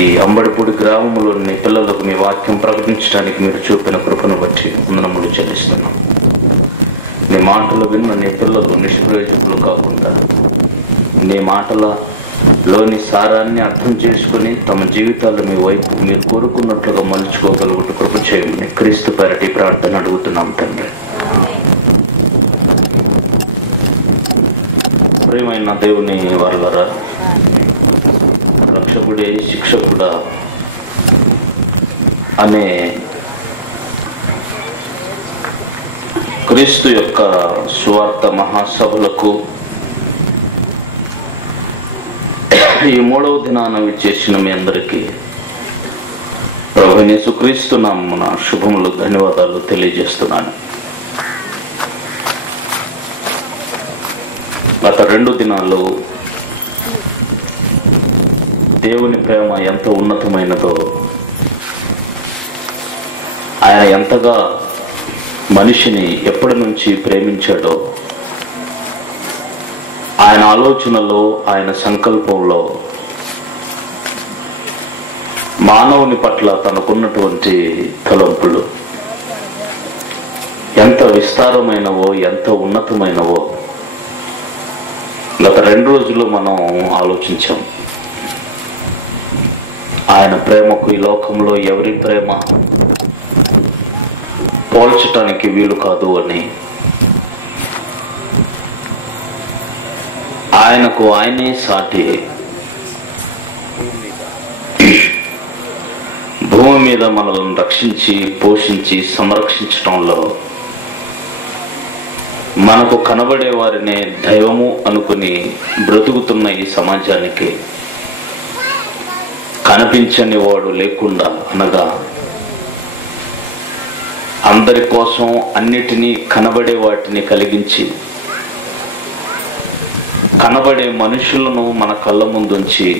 ఈ అంబడిపూడి గ్రామంలోని పిల్లలకు మీ వాక్యం ప్రకటించడానికి మీరు చూపిన కృపను బట్టి వందనములు చెల్లిస్తున్నాం. నీ మాటలు విన్న నీ పిల్లలు నిష్ప్రయోజకులు కాకుండా నీ మాటలలోని సారాన్ని అర్థం చేసుకుని తమ జీవితాలు మీ వైపు మీరు కోరుకున్నట్లుగా మలుచుకోగలుగుతూ కృప చేయమని క్రీస్తు పేరటి ప్రార్థన అడుగుతున్నాం తండ్రి. ప్రియమైన దేవుని వారలారా, రక్షకుడే శిక్షకుడా అనే క్రీస్తు యొక్క సువార్త మహాసభలకు ఈ 3వ దినాన విచ్చేసిన మీ అందరికీ ప్రభువైన యేసుక్రీస్తు నామమున శుభములు, ధన్యవాదాలు తెలియజేస్తున్నాను. గత 2 దినాలు దేవుని ప్రేమ ఎంత ఉన్నతమైనదో, ఆయన ఎంతగా మనిషిని ఎప్పటి నుంచి ప్రేమించాడో, ఆయన ఆలోచనలో, ఆయన సంకల్పంలో మానవుని పట్ల తనకున్నటువంటి తలంపులు ఎంత విస్తారమైనవో, ఎంత ఉన్నతమైనవో గత 2 రోజులు మనం ఆలోచించాం. ఆయన ప్రేమకు ఈ లోకంలో ఎవరి ప్రేమ పోల్చటానికి వీలు కాదు అని, ఆయనకు ఆయనే సాటి భూమి మీద మనల్ని రక్షించి పోషించి సంరక్షించటంలో మనకు కనబడే వారినే దైవము అనుకుని బ్రతుకుతున్న ఈ సమాజానికి కనిపించని వాడు లేకుండా, అనగా అందరి కోసం అన్నిటినీ కనబడే వాటిని కలిగించి కనబడే మనుషులను మన కళ్ళ ముందుంచి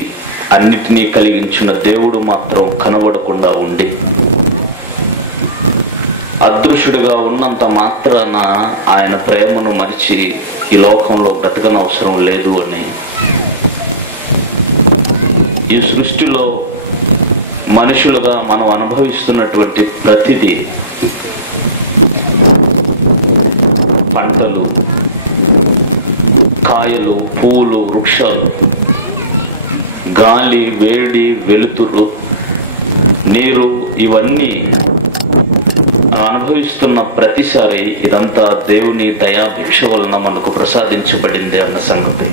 అన్నిటినీ కలిగించిన దేవుడు మాత్రం కనబడకుండా ఉండి అదృశ్యుడిగా ఉన్నంత మాత్రాన ఆయన ప్రేమను మరిచి ఈ లోకంలో బ్రతకనవసరం లేదు అని, ఈ సృష్టిలో మనుషులుగా మనం అనుభవిస్తున్నటువంటి ప్రతిదీ, పంటలు, కాయలు, పువ్వులు, వృక్షాలు, గాలి, వేడి, వెలుతురు, నీరు, ఇవన్నీ అనుభవిస్తున్న ప్రతిసారి ఇదంతా దేవుని దయాభిక్ష వలన మనకు ప్రసాదించబడింది అన్న సంగతి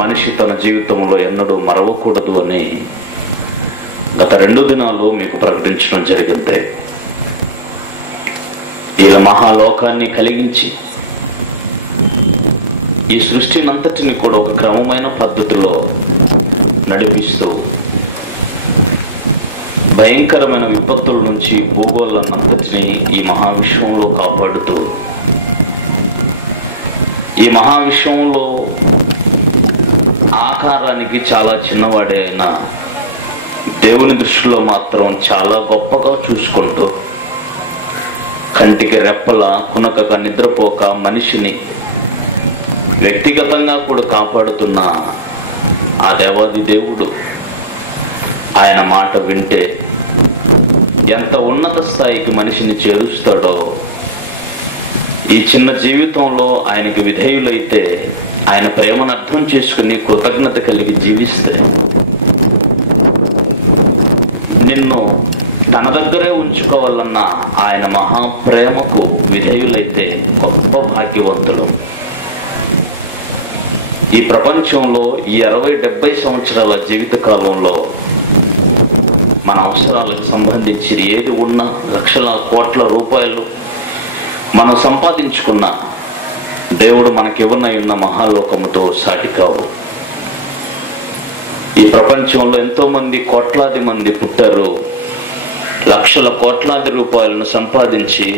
మనిషి తన జీవితంలో ఎన్నడూ మరవకూడదు అని గత 2 దినాలు మీకు ప్రకటించడం జరిగింది. ఇలా మహాలోకాన్ని కలిగించి ఈ సృష్టినంతటిని కూడా ఒక క్రమమైన పద్ధతిలో నడిపిస్తూ భయంకరమైన విపత్తుల నుంచి భూగోళాన్నంతటిని ఈ మహావిశ్వంలో కాపాడుతూ, ఈ మహావిశ్వంలో ఆకారానికి చాలా చిన్నవాడే అయిన దేవుని దృష్టిలో మాత్రం చాలా గొప్పగా చూసుకుంటూ, కంటికి రెప్పల కునకక నిద్రపోక మనిషిని వ్యక్తిగతంగా కూడా కాపాడుతున్న ఆ దేవాది దేవుడు ఆయన మాట వింటే ఎంత ఉన్నత స్థాయికి మనిషిని చేరుస్తాడో, ఈ చిన్న జీవితంలో ఆయనకి విధేయులైతే, ఆయన ప్రేమను అర్థం చేసుకుని కృతజ్ఞత కలిగి జీవిస్తే, నిన్ను తన దగ్గరే ఉంచుకోవాలన్న ఆయన మహాప్రేమకు విధేయులైతే గొప్ప భాగ్యవంతులు. ఈ ప్రపంచంలో ఈ 60-70 సంవత్సరాల జీవిత కాలంలో మన అవసరాలకు సంబంధించి ఏది ఉన్నా, లక్షల కోట్ల రూపాయలు మనం సంపాదించుకున్న దేవుడు మనకివ్వనై ఉన్న మహాలోకముతో సాటి కావు. ఈ ప్రపంచంలో ఎంతో మంది, కోట్లాది మంది పుట్టారు. లక్షల కోట్లాది రూపాయలను సంపాదించి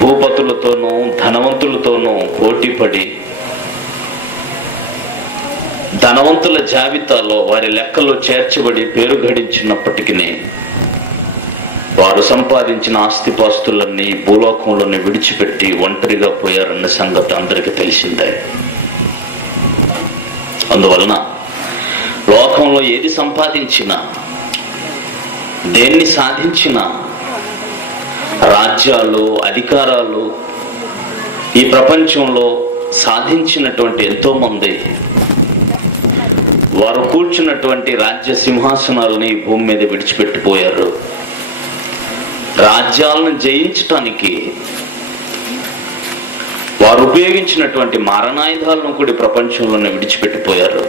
భూపతులతోనూ ధనవంతులతోనూ పోటీపడి ధనవంతుల జాబితాలో వారి లెక్కలో చేర్చబడి పేరు గడించినప్పటికీ వారు సంపాదించిన ఆస్తిపాస్తులన్నీ భూలోకంలోనే విడిచిపెట్టి ఒంటరిగా పోయారన్న సంగతి అందరికీ తెలిసిందే. అందువలన లోకంలో లోకంలో ఏది సంపాదించినా, దేన్ని సాధించినా, రాజ్యాలు, అధికారాలు ఈ ప్రపంచంలో సాధించినటువంటి ఎంతో మంది వారు కూర్చున్నటువంటి రాజ్య సింహాసనాలని భూమి మీద విడిచిపెట్టిపోయారు. రాజ్యాలను జయించటానికి వారు ఉపయోగించినటువంటి మారణాయుధాలను కూడా ప్రపంచంలోనే విడిచిపెట్టిపోయారు.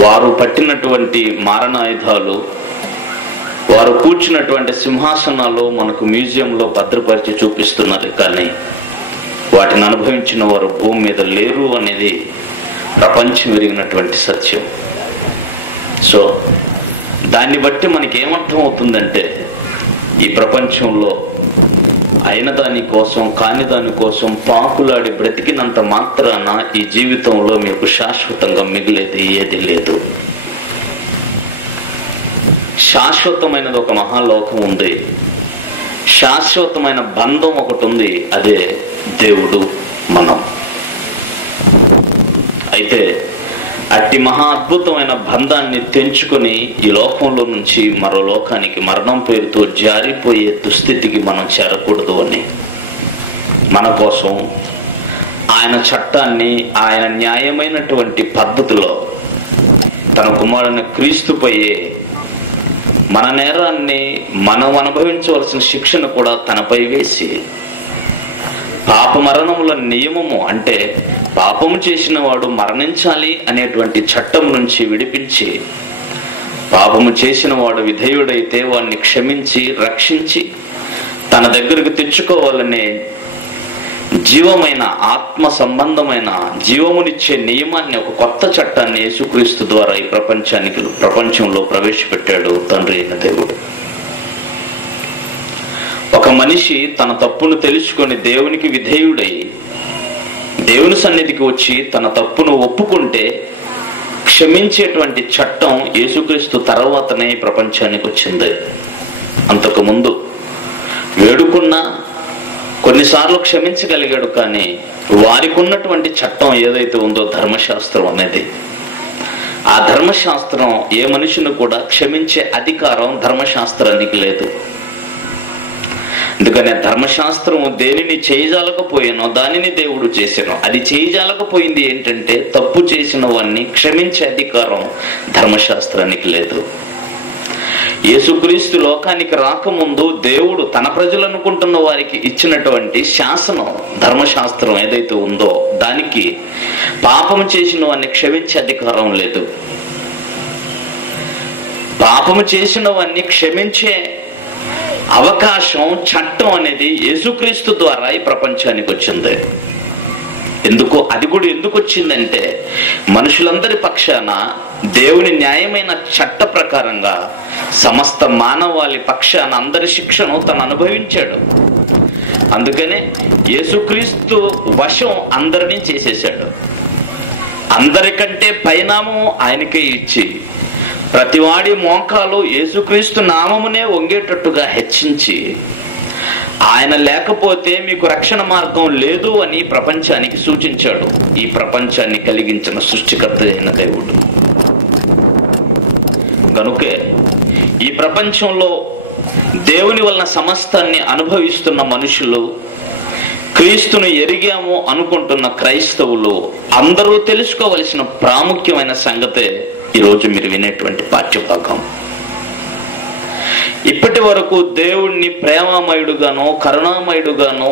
వారు పట్టినటువంటి మారణాయుధాలు, వారు కూర్చున్నటువంటి సింహాసనాలు మనకు మ్యూజియంలో భద్రపరిచి చూపిస్తున్నారు. కానీ వాటిని అనుభవించిన వారు భూమి మీద లేరు అనేది ప్రపంచం విరిగినటువంటి సత్యం. సో దాన్ని బట్టి మనకి ఏమర్థం అవుతుందంటే, ఈ ప్రపంచంలో అయిన దాని కోసం కాని దాని కోసం పాకులాడి బ్రతికినంత మాత్రాన ఈ జీవితంలో మీకు శాశ్వతంగా మిగిలేది ఏది లేదు. శాశ్వతమైనది ఒక మహాలోకం ఉంది, శాశ్వతమైన బంధం ఒకటి ఉంది, అదే దేవుడు మనం. అయితే అట్టి మహా అద్భుతమైన బంధాన్ని తెంచుకొని ఈ లోకంలో నుంచి మరో లోకానికి మరణం పేరుతో జారిపోయే దుస్థితికి మనం చేరకూడదు అని మన కోసం ఆయన చట్టాన్ని ఆయన న్యాయమైనటువంటి పద్ధతిలో తన కుమారుని క్రీస్తుపోయే మన నేరాన్ని, మనం అనుభవించవలసిన శిక్షను కూడా తనపై వేసి పాప మరణముల నియమము, అంటే పాపము చేసిన వాడు మరణించాలి అనేటువంటి చట్టం నుంచి విడిపించి, పాపము చేసిన వాడు విధేయుడైతే వాడిని క్షమించి రక్షించి తన దగ్గరకు తెచ్చుకోవాలనే జీవమైన ఆత్మ సంబంధమైన జీవమునిచ్చే నియమాన్ని, ఒక కొత్త చట్టాన్ని యేసుక్రీస్తు ద్వారా ఈ ప్రపంచంలో ప్రవేశపెట్టాడు తండ్రి అయిన దేవుడు. ఒక మనిషి తన తప్పును తెలుసుకొని దేవునికి విధేయుడై దేవుని సన్నిధికి వచ్చి తన తప్పును ఒప్పుకుంటే క్షమించేటువంటి చట్టం యేసుక్రీస్తు తర్వాతనే ప్రపంచానికి వచ్చింది. అంతకు ముందు వేడుకున్నా కొన్నిసార్లు క్షమించగలిగాడు. కానీ వారికి ఉన్నటువంటి చట్టం ఏదైతే ఉందో ధర్మశాస్త్రం అనేది, ఆ ధర్మశాస్త్రం ఏ మనిషిని కూడా క్షమించే అధికారం ధర్మశాస్త్రానికి లేదు. అందుకనే ధర్మశాస్త్రం దేనిని చేయజాలకపోయానో దానిని దేవుడు చేశాను. అది చేయజాలకపోయింది ఏంటంటే, తప్పు చేసిన వాడిని క్షమించే అధికారం ధర్మశాస్త్రానికి లేదు. యేసుక్రీస్తు లోకానికి రాకముందు దేవుడు తన ప్రజలు అనుకుంటున్న వారికి ఇచ్చినటువంటి శాసనం, ధర్మశాస్త్రం ఏదైతే ఉందో దానికి పాపము చేసిన వాడిని క్షమించే అధికారం లేదు. పాపము చేసిన వాడిని క్షమించే అవకాశం, చట్టం అనేది యేసుక్రీస్తు ద్వారా ఈ ప్రపంచానికి వచ్చింది. అది కూడా ఎందుకు వచ్చిందంటే, మనుషులందరి పక్షాన దేవుని న్యాయమైన చట్ట ప్రకారంగా సమస్త మానవాళి పక్షాన అందరి శిక్షను తను అనుభవించాడు. అందుకనే యేసుక్రీస్తు వశం అందరినీ చేసేశాడు. అందరికంటే పైనామం ఆయనకే ఇచ్చి ప్రతివాడి మోకాలు యేసుక్రీస్తు నామమునే వంగేటట్టుగా హెచ్చించి, ఆయన లేకపోతే మీకు రక్షణ మార్గం లేదు అని ప్రపంచానికి సూచించాడు. ఈ ప్రపంచాన్ని కలిగించిన సృష్టికర్త అయిన దేవుడు. కనుకే ఈ ప్రపంచంలో దేవుని వలన సమస్తాన్ని అనుభవిస్తున్న మనుషులు, క్రీస్తును ఎరిగాము అనుకుంటున్న క్రైస్తవులు అందరూ తెలుసుకోవలసిన ప్రాముఖ్యమైన సంగతే ఈరోజు మీరు వినేటువంటి పాఠ్యభాగం. ఇప్పటి వరకు దేవుణ్ణి ప్రేమమయుడుగానో కరుణామయుడుగానో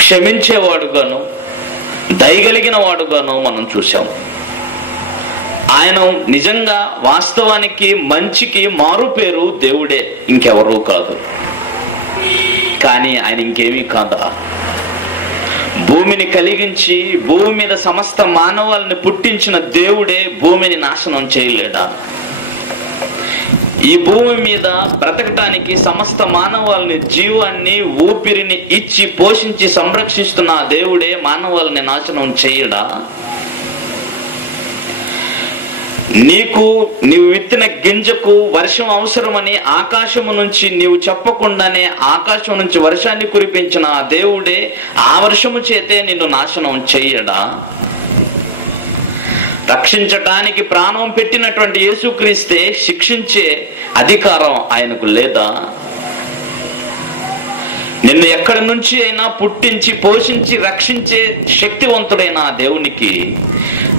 క్షమించేవాడుగానో దయగలిగిన వాడుగానో మనం చూసాం. ఆయన నిజంగా వాస్తవానికి మంచికి మారు పేరు దేవుడే, ఇంకెవరూ కాదు. కానీ ఆయన ఇంకేమీ కాదా? భూమిని కలిగించి భూమి మీద సమస్త మానవాళిని పుట్టించిన దేవుడే భూమిని నాశనం చేయలేడా? ఈ భూమి మీద బ్రతకటానికి సమస్త మానవాళిని, జీవాన్ని, ఊపిరిని ఇచ్చి పోషించి సంరక్షిస్తున్న దేవుడే మానవాళిని నాశనం చేయడా? నీవు విత్తిన గింజకు వర్షం అవసరమని ఆకాశము నుంచి నీవు చెప్పకుండానే ఆకాశం నుంచి వర్షాన్ని కురిపించిన ఆ దేవుడే ఆ వర్షము చేతే నిన్ను నాశనం చెయ్యడా? రక్షించటానికి ప్రాణం పెట్టినటువంటి యేసుక్రీస్తే శిక్షించే అధికారం ఆయనకు లేదా? నిన్ను ఎక్కడి నుంచి అయినా పుట్టించి పోషించి రక్షించే శక్తివంతుడైన ఆ దేవునికి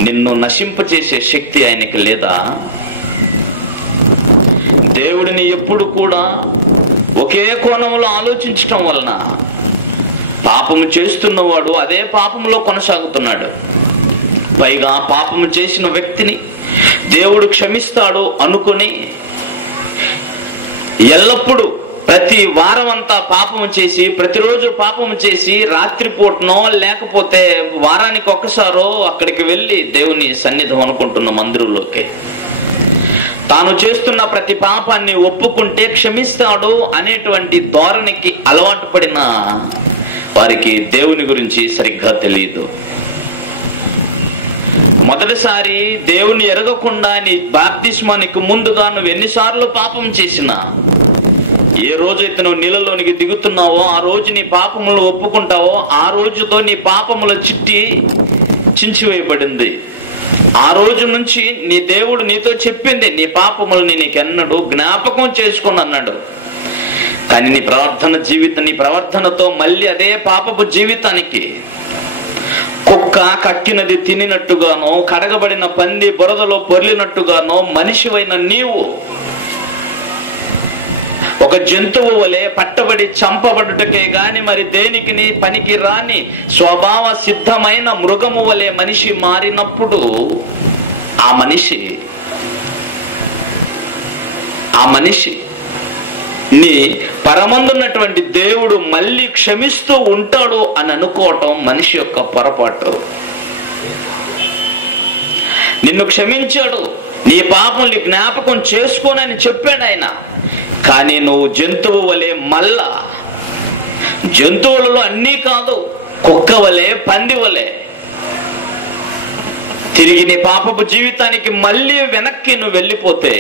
నిన్ను నశింపచేసే శక్తి ఆయనకి లేదా? దేవుడిని ఎప్పుడు కూడా ఒకే కోణంలో ఆలోచించటం వలన పాపము చేస్తున్నవాడు అదే పాపంలో కొనసాగుతున్నాడు. పైగా పాపము చేసిన వ్యక్తిని దేవుడు క్షమిస్తాడు అనుకుని ఎల్లప్పుడూ ప్రతి వారం అంతా పాపము చేసి, ప్రతిరోజు పాపము చేసి, రాత్రిపూటనో లేకపోతే వారానికి ఒక్కసారో అక్కడికి వెళ్ళి దేవుని సన్నిధం అనుకుంటున్న మందిరంలోకి తాను చేస్తున్న ప్రతి పాపాన్ని ఒప్పుకుంటే క్షమిస్తాడు అనేటువంటి ధోరణికి అలవాటు పడిన వారికి దేవుని గురించి సరిగ్గా తెలియదు. మొదటిసారి దేవుని ఎరగకుండా నీ బాప్తిస్మానికి ముందుగా నువ్వు ఎన్నిసార్లు పాపం చేసినా, ఏ రోజైతే నువ్వు నీళ్ళలోనికి దిగుతున్నావో ఆ రోజు నీ పాపములు ఒప్పుకుంటావో ఆ రోజుతో నీ పాపముల చిట్టి చించివేయబడింది. ఆ రోజు నుంచి నీ దేవుడు నీతో చెప్పింది, నీ పాపములని నీకెన్నడు జ్ఞాపకం చేసుకుని అన్నాడు. కానీ నీ ప్రవర్తనతో మళ్ళీ అదే పాపపు జీవితానికి కుక్క కక్కినది తినినట్టుగానో, కడగబడిన పంది బురదలో పొర్లినట్టుగానో మనిషివైన నీవు ఒక జంతువు వలె పట్టబడి చంపబడుటకే గాని మరి దేనికి పనికి రాని స్వభావ సిద్ధమైన మృగము వలె మనిషి మారినప్పుడు ఆ మనిషి నీ పరమందున్నటువంటి దేవుడు మళ్ళీ క్షమిస్తూ ఉంటాడు అని అనుకోవటం మనిషి యొక్క పొరపాటు. నిన్ను క్షమించాడు, నీ పాపంని జ్ఞాపకం చేసుకోనని చెప్పాడు ఆయన. కానీ నువ్వు జంతువు వలె మళ్ళా, జంతువులలో అన్నీ కాదు, కుక్క వలె పంది వలె తిరిగి నీ పాపపు జీవితానికి మళ్ళీ వెనక్కి నువ్వు వెళ్ళిపోతే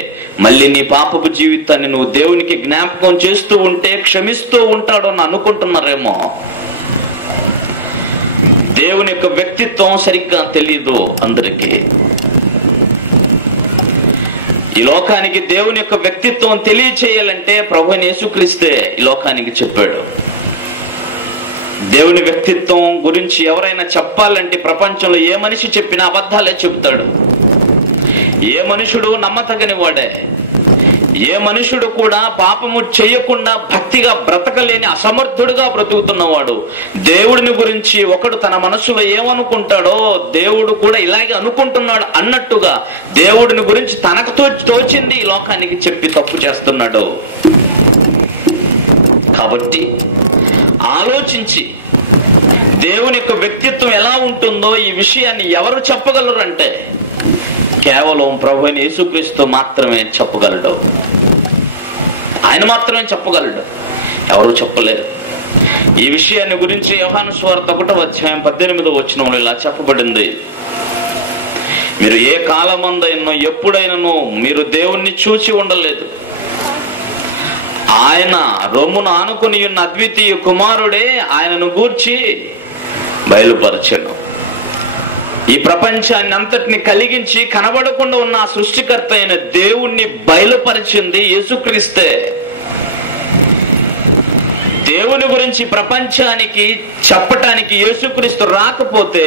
మళ్ళీ నీ పాపపు జీవితాన్ని నువ్వు దేవునికి జ్ఞాపకం చేస్తూ ఉంటే క్షమిస్తూ ఉంటాడు అని అనుకుంటున్నారేమో. దేవుని యొక్క వ్యక్తిత్వం సరిగ్గా తెలీదు అందరికీ. ఈ లోకానికి దేవుని యొక్క వ్యక్తిత్వం తెలియచేయాలంటే ప్రభువైన యేసుక్రీస్తే ఈ లోకానికి చెప్పాడు. దేవుని వ్యక్తిత్వం గురించి ఎవరైనా చెప్పాలంటే ప్రపంచంలో ఏ మనిషి చెప్పినా అబద్ధాలే చెబుతాడు. ఏ మనుషుడు నమ్మతగని వాడే. ఏ మనుషుడు కూడా పాపము చేయకుండా భక్తిగా బ్రతకలేని అసమర్థుడుగా బ్రతుకుతున్నవాడు. దేవుడిని గురించి ఒకడు తన మనసులో ఏమనుకుంటాడో దేవుడు కూడా ఇలాగే అనుకుంటున్నాడు అన్నట్టుగా దేవుడిని గురించి తనకు తోచింది ఈ లోకానికి చెప్పి తప్పు చేస్తున్నాడు. కాబట్టి ఆలోచించి దేవుని యొక్క వ్యక్తిత్వం ఎలా ఉంటుందో ఈ విషయాన్ని ఎవరు చెప్పగలరు అంటే కేవలం ప్రభువైన యేసుక్రీస్తు మాత్రమే చెప్పగలడు. ఆయన మాత్రమే చెప్పగలడు, ఎవరు చెప్పలేరు. ఈ విషయాన్ని గురించి యోహాను సువార్త 1:18 ఇలా చెప్పబడింది: మీరు ఏ కాలమందైనా ఎప్పుడైనానో మీరు దేవుణ్ణి చూచి ఉండలేదు. ఆయన రొమ్మును ఆనుకుని ఉన్న అద్వితీయ కుమారుడే ఆయనను గూర్చి బయలుపరచెను. ఈ ప్రపంచాన్ని అంతటిని కలిగించి కనబడకుండా ఉన్న సృష్టికర్త అయిన దేవుణ్ణి బయలుపరిచింది యేసుక్రీస్తే. దేవుని గురించి ప్రపంచానికి చెప్పటానికి యేసుక్రీస్తు రాకపోతే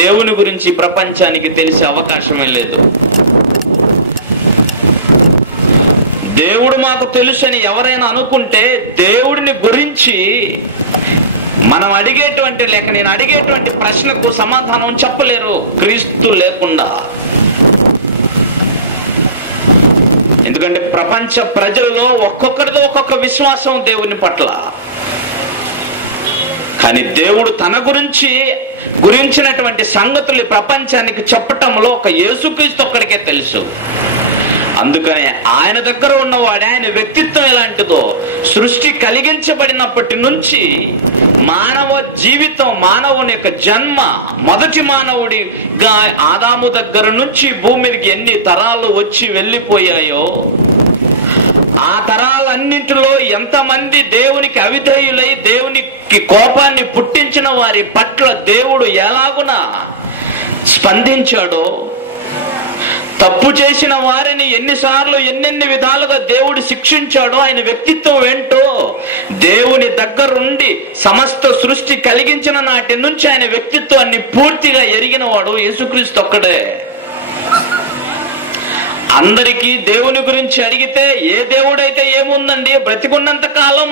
దేవుని గురించి ప్రపంచానికి తెలిసే అవకాశమే లేదు. దేవుడు మాకు తెలుసని ఎవరైనా అనుకుంటే దేవుడిని గురించి మనం అడిగేటువంటి లేక నేను అడిగేటువంటి ప్రశ్నకు సమాధానం చెప్పలేరు క్రీస్తు లేకుండా. ఎందుకంటే ప్రపంచ ప్రజల్లో ఒక్కొక్కరిదో ఒక్కొక్క విశ్వాసం దేవుని పట్ల. కానీ దేవుడు తన గురించినటువంటి సంగతులు ప్రపంచానికి చెప్పటంలో ఒక యేసుక్రీస్తు ఒక్కడికే తెలుసు. అందుకనే ఆయన దగ్గర ఉన్నవాడు, ఆయన వ్యక్తిత్వం ఎలాంటిదో సృష్టి కలిగించబడినప్పటి నుంచి మానవ జీవితం, మానవుని యొక్క జన్మ, మొదటి మానవుడిగా ఆదాము దగ్గర నుంచి భూమికి ఎన్ని తరాలు వచ్చి వెళ్ళిపోయాయో ఆ తరాలన్నింటిలో ఎంతమంది దేవునికి అవిధేయులై దేవునికి కోపాన్ని పుట్టించిన వారి పట్ల దేవుడు ఎలాగున స్పందించాడో తప్పు చేసిన వారిని ఎన్నిసార్లు ఎన్నెన్ని విధాలుగా దేవుడు శిక్షించాడో, ఆయన వ్యక్తిత్వం ఏంటో దేవుని దగ్గరుండి సమస్త సృష్టి కలిగించిన నాటి నుంచి ఆయన వ్యక్తిత్వాన్ని పూర్తిగా ఎరిగిన వాడు యేసుక్రీస్తు ఒక్కడే. అందరికీ దేవుని గురించి అడిగితే ఏ దేవుడైతే ఏముందండి, బ్రతికున్నంత కాలం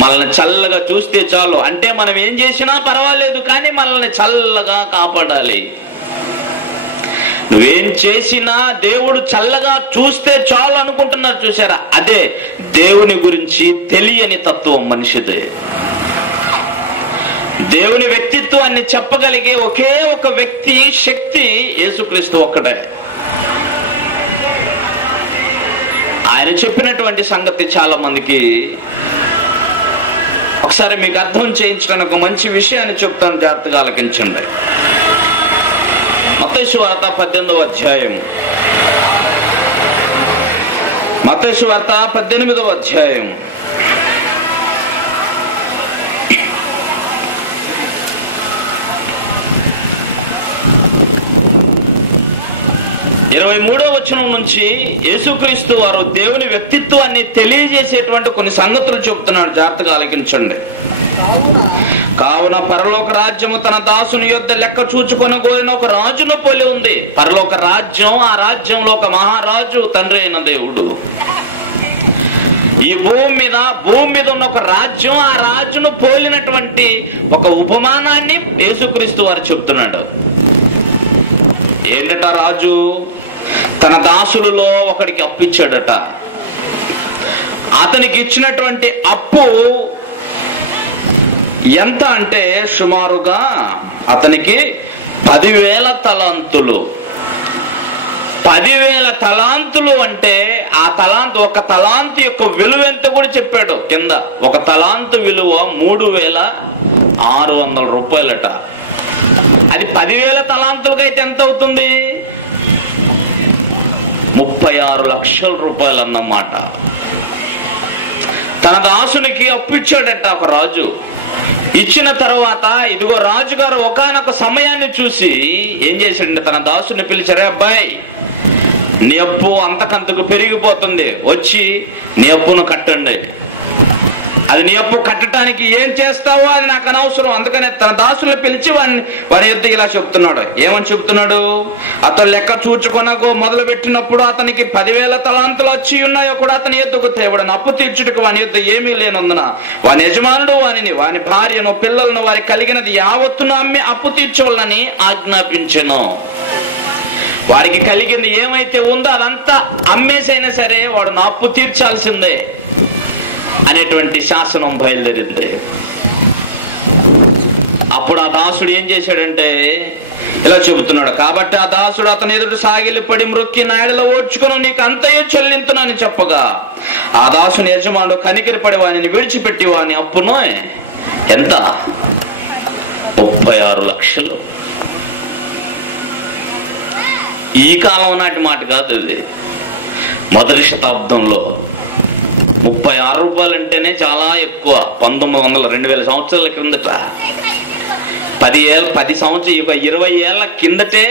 మనల్ని చల్లగా చూస్తే చాలు, అంటే మనం ఏం చేసినా పర్వాలేదు కానీ మనల్ని చల్లగా కాపాడాలి. నువ్వేం చేసినా దేవుడు చల్లగా చూస్తే చాలు అనుకుంటున్నారు చూసారా, అదే దేవుని గురించి తెలియని తత్వం మనిషిదే. దేవుని వ్యక్తిత్వాన్ని చెప్పగలిగే ఒకే ఒక వ్యక్తి, శక్తి యేసుక్రీస్తు ఒక్కడే. ఆయన చెప్పినటువంటి సంగతి చాలా మందికి, ఒకసారి మీకు అర్థం చేయించడానికి ఒక మంచి విషయాన్ని చెప్తాను, జాగ్రత్తగా ఆలకించండి. మత్తయి సువార్త 18వ అధ్యాయం, మత్తయి సువార్త 18వ అధ్యాయం 23వ వచనం నుంచి యేసుక్రీస్తు వారు దేవుని వ్యక్తిత్వాన్ని తెలియజేసేటువంటి కొన్ని సంగతులు చెప్తున్నాడు, జాగ్రత్తగా ఆలకించండి. కావున పరలోక రాజ్యము తన దాసుని యొద్ద లెక్క చూచుకొని కోరిన ఒక రాజును పోలి ఉంది. పరలోక రాజ్యం, ఆ రాజ్యంలో ఒక మహారాజు తండ్రి అయిన దేవుడు. ఈ భూమి మీద ఉన్న ఒక రాజ్యం, ఆ రాజును పోలినటువంటి ఒక ఉపమానాన్ని యేసుక్రీస్తు వారు చెప్తున్నాడు. ఏంటట? రాజు తన దాసులలో ఒకడికి అప్పు ఇచ్చాడట. అతనికి ఇచ్చినటువంటి అప్పు ఎంత అంటే సుమారుగా అతనికి 10,000 తలాంతులు. 10,000 తలాంతులు అంటే ఆ తలాంతు, ఒక తలాంతు యొక్క విలువ ఎంత కూడా చెప్పాడు కింద. ఒక తలాంతు విలువ 3,600 రూపాయలట. అది 10,000 తలాంతులుగా అయితే ఎంత అవుతుంది? 36 లక్షల రూపాయలు అన్నమాట. తన దాసునికి అప్పు ఇచ్చాడట ఒక రాజు. ఇచ్చిన తర్వాత ఇదిగో రాజుగారు ఒకానొక సమయాన్ని చూసి ఏం చేశాడంటే తన దాసుని పిలిచారే, అబ్బాయి నీ అప్పు అంతకంతకు పెరిగిపోతుంది, వచ్చి నీ అప్పును కట్టండి. అది నీ అప్పు కట్టడానికి ఏం చేస్తావో అది నాకు అనవసరం. అందుకనే తన దాసులను పిలిచి వారి యుద్ధ ఇలా చెప్తున్నాడు. ఏమని చెప్తున్నాడు? అతను లెక్క చూచుకొనకు మొదలు పెట్టినప్పుడు అతనికి 10,000 తలాంతులు వచ్చి ఉన్నాయో కూడా అతని యుద్ధకు తేవడను. అప్పు తీర్చుటకు వాని యుద్ధ ఏమీ లేనందున వాని యజమానుడు వాని భార్యను పిల్లలను వారి కలిగినది యావత్తును అమ్మి అప్పు తీర్చవలనని ఆజ్ఞాపించెను. వారికి కలిగింది ఏమైతే ఉందో అదంతా అమ్మేసైనా సరే వాడు నా అప్పు తీర్చాల్సిందే అనేటువంటి శాసనం బయలుదేరింది. అప్పుడు ఆ దాసుడు ఏం చేశాడంటే ఇలా చెబుతున్నాడు. కాబట్టి ఆ దాసుడు అతని ఎదుట సాగిలిపడి మ్రొక్కి నాయడలో ఓడ్చుకుని నీకు అంతయే చెల్లింతునని చెప్పగా ఆ దాసుని యజమానుడు కనికరపడి వానిని విడిచిపెట్టి వాని అప్పును ఎంత? 36 లక్షలు. ఈ కాలం నాటి మాట కాదు ఇది. మొదటి శతాబ్దంలో 36 రూపాయలు అంటేనే చాలా ఎక్కువ. 2000 సంవత్సరాల కిందట, 10 సంవత్సరాలు 20 ఏళ్ల కిందటే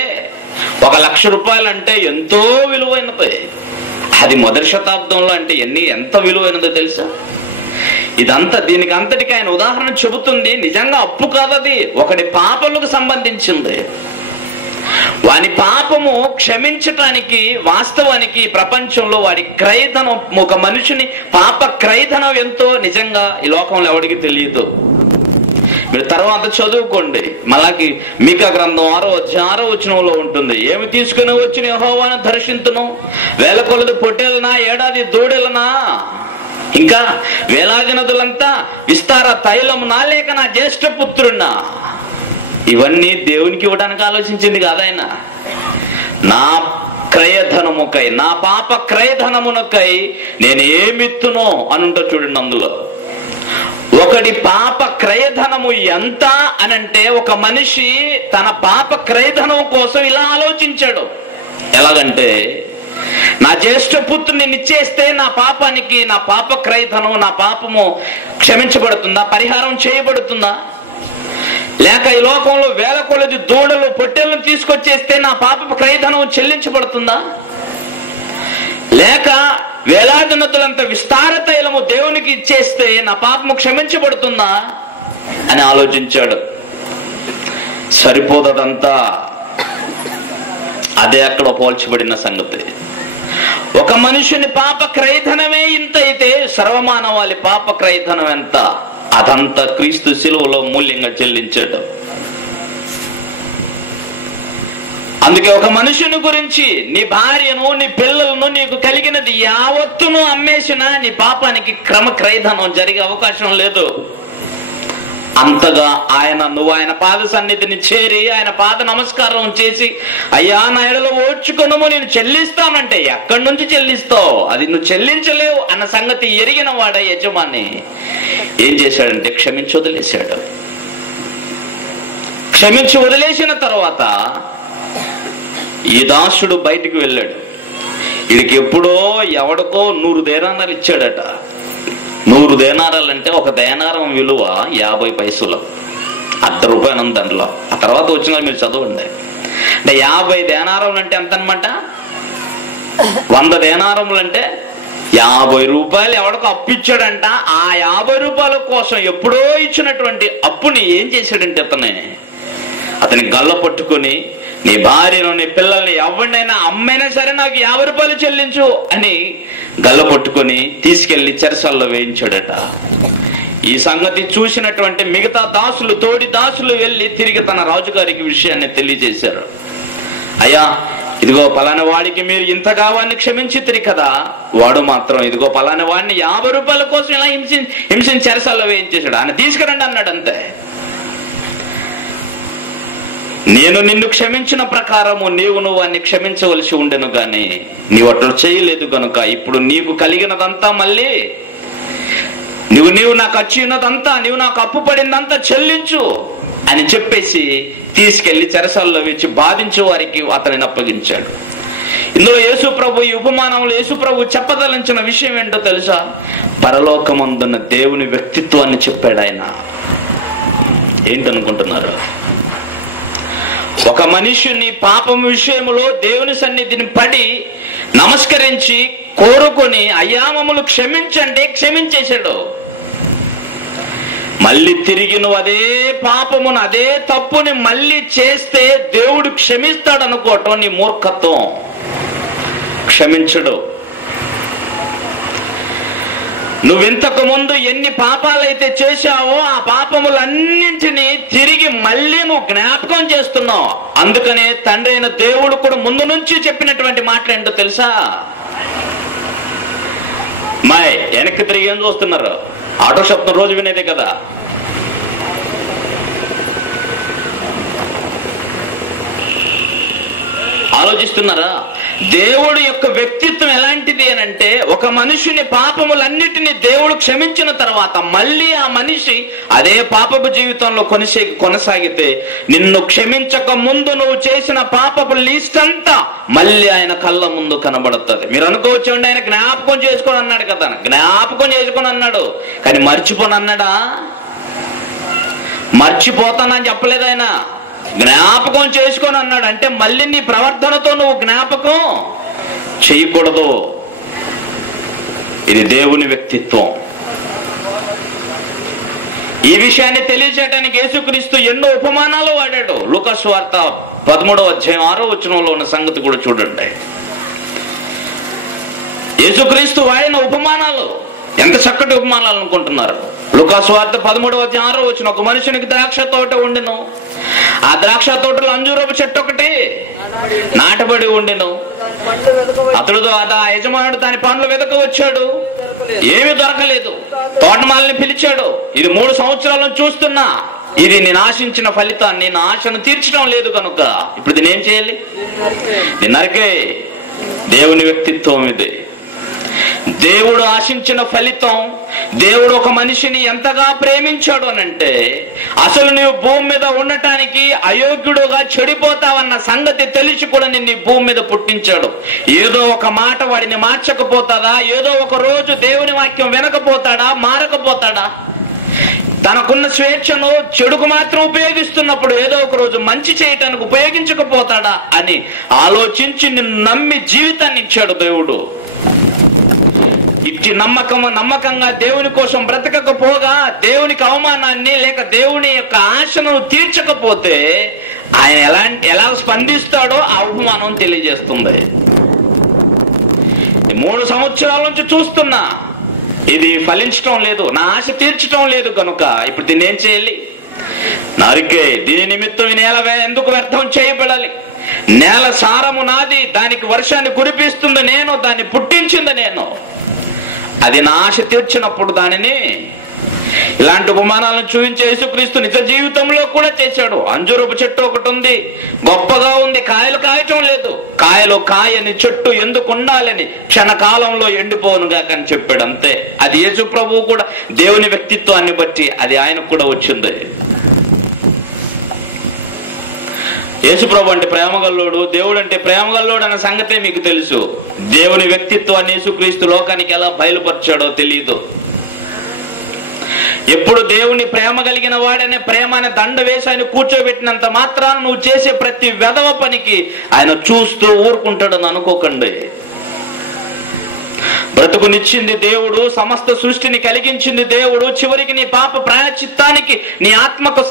1,00,000 రూపాయలు అంటే ఎంతో విలువైనది. అది మొదటి శతాబ్దంలో అంటే ఎంత విలువైనదో తెలుసా? ఇదంతా దీనికి అంతటికి ఆయన ఉదాహరణ చెబుతుంది. నిజంగా అప్పు కాదది, ఒకటి పాపలకు సంబంధించింది. వాని పాపము క్షమించటానికి వాస్తవానికి ప్రపంచంలో వాడి క్రయధనం, ఒక మనిషిని పాప క్రయధనం ఎంతో నిజంగా ఈ లోకంలో ఎవరికి తెలియదు. మీరు తర్వాత చదువుకోండి. మలాకి మీకా గ్రంథం 6వ వచనంలో ఉంటుంది. ఏమి తీసుకుని వచ్చిన యెహోవాను దర్శింతును, 1000 కొలది పొట్టేలనా, 7 దూడెలనా, ఇంకా వేలాది నదులంతా విస్తార తైలమునా, లేక నా జ్యేష్ఠ పుత్రున్నా. ఇవన్నీ దేవునికి ఇవ్వడానికి ఆలోచించింది కాదాయన. నా క్రయధనముకై, నా పాప క్రయధనమునకై నేను ఏమిత్తునో అనుంటో చూడండి. అందులో ఒకటి పాప క్రయధనము ఎంత అనంటే ఒక మనిషి తన పాప క్రయధనం కోసం ఇలా ఆలోచించాడు. ఎలాగంటే నా జ్యేష్ఠ పుత్రుని నిచ్చేస్తే నా పాపానికి, నా పాప క్రయధనం, నా పాపము క్షమించబడుతుందా, పరిహారం చేయబడుతుందా? లేక ఈ లోకంలో 1000 కొలది దూడలు పొట్టేలను తీసుకొచ్చేస్తే నా పాప క్రయధనం చెల్లించబడుతుందా? లేక వేలాది నదులంత విస్తార తైలము దేవునికి ఇచ్చేస్తే నా పాపము క్షమించబడుతుందా అని ఆలోచించాడు. సరిపోదంతా. అదే అక్కడ పోల్చబడిన సంగతి. ఒక మనుషుని పాప క్రయధనమే ఇంత అయితే సర్వమానవాళి పాప క్రయధనం ఎంత? అదంతా క్రీస్తు శిలువలో మూల్యంగా చెల్లించాడు. అందుకే ఒక మనుషుని గురించి, నీ భార్యను, నీ పిల్లలను, నీకు కలిగినది యావత్తును అమ్మేసినా నీ పాపానికి క్రమ క్రయధనం జరిగే అవకాశం లేదు. అంతగా నువ్వు ఆయన పాద సన్నిధిని చేరి ఆయన పాద నమస్కారం చేసి, అయ్యా నా ఎడలో ఓర్చుకొనుము, నేను చెల్లిస్తానంటే ఎక్కడి నుంచి చెల్లిస్తావు? అది నువ్వు చెల్లించలేవు అన్న సంగతి ఎరిగిన వాడ యజమాని ఏం చేశాడంటే క్షమించి వదిలేశాడు. క్షమించి వదిలేసిన తర్వాత ఈ దాసుడు బయటికి వెళ్ళాడు. వీడికి ఎప్పుడో ఎవడికో 100 దేనారాలు ఇచ్చాడట. 100 దేనారాలు అంటే ఒక దేనారం విలువ 50 పైసలు, ₹1 ఉంది దాంట్లో. ఆ తర్వాత వచ్చిన మీరు చదవండి. అంటే 50 దేనారములు అంటే ఎంత అనమాట? 100 దేనారములు అంటే ₹50 ఎవడికో అప్పు ఇచ్చాడంట. ఆ ₹50 కోసం ఎప్పుడో ఇచ్చినటువంటి అప్పుని ఏం చేశాడంటే అతని గల్ల పట్టుకుని, నీ భార్యను, నీ పిల్లల్ని, ఎవరినైనా అమ్మైనా సరే నాకు ₹50 చెల్లించు అని గల్ల పట్టుకొని తీసుకెళ్లి చెరసాల్లో వేయించాడట. ఈ సంగతి చూసినటువంటి మిగతా దాసులు, తోడి దాసులు వెళ్లి తిరిగి తన రాజుగారికి విషయాన్ని తెలియజేశారు. అయ్యా, ఇదిగో పలానా వాడికి మీరు ఇంతగా వాడిని క్షమించితిరి కదా, వాడు మాత్రం ఇదిగో పలానా వాడిని ₹50 కోసం ఇలా హింసించి చెరసాల్లో వేయించేశాడు, ఆయన తీసుకురండి అన్నాడు. అంతే. నేను నిన్ను క్షమించిన ప్రకారము నువ్వు వాడిని క్షమించవలసి ఉండెను గాని నీవు అట్లా చేయలేదు కనుక ఇప్పుడు నీకు కలిగినదంతా మళ్ళీ నీవు నాకు వచ్చినదంతా, నీవు నాకు అప్పు పడిందంతా చెల్లించు అని చెప్పేసి తీసుకెళ్లి చెరసాల్లో వేచి బాధించే వారికి అతనిని అప్పగించాడు. ఇందులో యేసు ప్రభు, ఈ ఉపమానంలో యేసు ప్రభు చెప్పదలించిన విషయం ఏంటో తెలుసా? పరలోకమందున్న దేవుని వ్యక్తిత్వాన్ని చెప్పాడు ఆయన. ఏంటనుకుంటున్నారు? ఒక మనుషుని పాపం విషయంలో దేవుని సన్నిధిని పడి నమస్కరించి కోరుకొని, అయ్యా మమ్మల్ని క్షమించంటే క్షమించేశాడు. మళ్ళీ తిరిగి నువ్వు అదే పాపమును, అదే తప్పుని మళ్ళీ చేస్తే దేవుడు క్షమిస్తాడు అనుకోవటం నీ మూర్ఖత్వం. క్షమించడు. నువ్వింతకు ముందు ఎన్ని పాపాలైతే చేశావో ఆ పాపములన్నింటినీ తిరిగి మళ్ళీ నువ్వు జ్ఞాపకం చేస్తున్నావు. అందుకనే తండ్రి అయిన దేవుడు కూడా ముందు నుంచి చెప్పినటువంటి మాటలు ఏంటో తెలుసా? వెనక్కి తిరిగి ఏం చూస్తున్నారు? ఆటో శబ్దం రోజు వినేదే కదా. ఆలోచిస్తున్నారా? దేవుడు యొక్క వ్యక్తిత్వం ఎలాంటిది అని అంటే, ఒక మనిషిని పాపములన్నిటినీ దేవుడు క్షమించిన తర్వాత మళ్ళీ ఆ మనిషి అదే పాపపు జీవితంలో కొనసాగితే నిన్ను క్షమించక ముందు నువ్వు చేసిన పాపపు లిస్ట్ అంతా మళ్ళీ ఆయన కళ్ళ ముందు కనబడుతుంది. మీరు అనుకోవచ్చండి, ఆయన జ్ఞాపకం చేసుకొని అన్నాడు కదా. జ్ఞాపకం చేసుకొని అన్నాడు, కానీ మర్చిపోను అన్నాడా? మర్చిపోతానని చెప్పలేదు ఆయన. జ్ఞాపకం చేసుకొని అన్నాడు. అంటే మళ్ళీ నీ ప్రవర్తనతో నువ్వు జ్ఞాపకం చేయకూడదు. ఇది దేవుని వ్యక్తిత్వం. ఈ విషయాన్ని తెలియజేయడానికి యేసుక్రీస్తు ఎన్నో ఉపమానాలు వాడాడు. లూకా సువార్త 13వ అధ్యాయం 6వ వచనంలో ఉన్న సంగతి కూడా చూడండి. యేసుక్రీస్తు వాడిన ఉపమానాలు ఎంత చక్కటి ఉపమానాలు అనుకుంటున్నారు. లూకా సువార్త 13వ అధ్యాయం 6వ వచనం, ఒక మనుషునికి ద్రాక్ష తోట ఉండెను. ఆ ద్రాక్ష తోటలో అంజూరపు చెట్టు ఒకటి నాటబడి ఉండెను. అతడు ఆ యజమానుడు దాని పండ్లు వెదక వచ్చాడు, ఏమీ దొరకలేదు. తోటమాలిని పిలిచాడు, ఇది 3 సంవత్సరాలను చూస్తున్నా, ఇది నేను ఆశించిన ఫలితాన్ని, నా ఆశను తీర్చడం లేదు కనుక ఇప్పుడు దీన్ని ఏం చేయాలి? నరికే. దేవుని వ్యక్తిత్వం ఇది. దేవుడు ఆశించిన ఫలితం, దేవుడు ఒక మనిషిని ఎంతగా ప్రేమించాడు అనంటే, అసలు నీవు భూమి మీద ఉండటానికి అయోగ్యుడుగా చెడిపోతావన్న సంగతి తెలిసి కూడా నిన్ను భూమి మీద పుట్టించాడు. ఏదో ఒక మాట వాడిని మార్చకపోతాడా? ఏదో ఒక రోజు దేవుని వాక్యం వినకపోతాడా? మారకపోతాడా? తనకున్న స్వేచ్ఛను చెడుకు మాత్రం ఉపయోగిస్తున్నప్పుడు ఏదో ఒక రోజు మంచి చేయటానికి ఉపయోగించకపోతాడా అని ఆలోచించి నిన్ను నమ్మి జీవితాన్ని ఇచ్చాడు దేవుడు. ఇట్టి నమ్మకంగా దేవుని కోసం బ్రతకకపోగా దేవునికి అవమానాన్ని లేక దేవుని యొక్క ఆశను తీర్చకపోతే ఆయన ఎలా స్పందిస్తాడో ఆ అవమానం తెలియజేస్తుంది. 3 సంవత్సరాల నుంచి చూస్తున్నా, ఇది ఫలించటం లేదు, నా ఆశ తీర్చటం లేదు కనుక ఇప్పుడు దీన్ని ఏం చేయాలి? నరికే, దీని నిమిత్తం ఈ నేల ఎందుకు వ్యర్థం చేయబడాలి? నేల సారము నాది, దానికి వర్షాన్ని కురిపిస్తుంది నేను, దాన్ని పుట్టించింది నేను. అది నా ఆశ తీర్చినప్పుడు దానిని ఇలాంటి ఉపమానాలను చూపించే యేసుక్రీస్తు నిజ జీవితంలో కూడా చేశాడు. అంజూరపు చెట్టు ఒకటి ఉంది, గొప్పగా ఉంది, కాయలు కాయటం లేదు. కాయలు కాయని చెట్టు ఎందుకు ఉండాలని క్షణకాలంలో ఎండిపోనుగా అని చెప్పాడు, అంతే. అది యేసు ప్రభువు కూడా దేవుని వ్యక్తిత్వాన్ని బట్టి అది ఆయనకు కూడా వచ్చింది. యేసుప్రభు అంటే ప్రేమగల్లోడు, దేవుడు అంటే ప్రేమగల్లోడు అన్న సంగతే మీకు తెలుసు. దేవుని వ్యక్తిత్వాన్ని యేసుక్రీస్తు లోకానికి ఎలా బయలుపరిచాడో తెలియదు. ఎప్పుడు దేవుని ప్రేమ కలిగిన వాడనే ప్రేమ అనే దండ వేసి ఆయన కూర్చోబెట్టినంత మాత్రాన నువ్వు చేసే ప్రతి వెధవ పనికి ఆయన చూస్తూ ఊరుకుంటాడని అనుకోకండి. బ్రతుకునిచ్చింది దేవుడు, సమస్త సృష్టిని కలిగించింది దేవుడు. చివరికి నీ పాప ప్రాయశ్చిత్తానికి నీ ఆత్మకు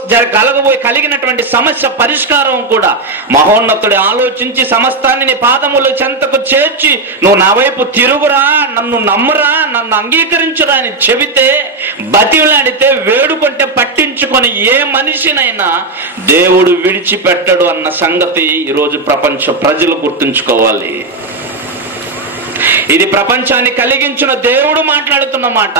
కలిగినటువంటి సమస్య పరిష్కారం కూడా మహోన్నతుడు ఆలోచించి సమస్తాన్ని నీ పాదముల చెంతకు చేర్చి నువ్వు నా వైపు తిరుగురా, నన్ను నమ్మురా, నన్ను అంగీకరించురా అని చెబితే, బతిలాడితే, వేడుకుంటే పట్టించుకొని ఏ మనిషినైనా దేవుడు విడిచిపెట్టడు అన్న సంగతి ఈరోజు ప్రపంచ ప్రజలు గుర్తుంచుకోవాలి. ఇది ప్రపంచాన్ని కలిగించిన దేవుడు మాట్లాడుతున్న మాట.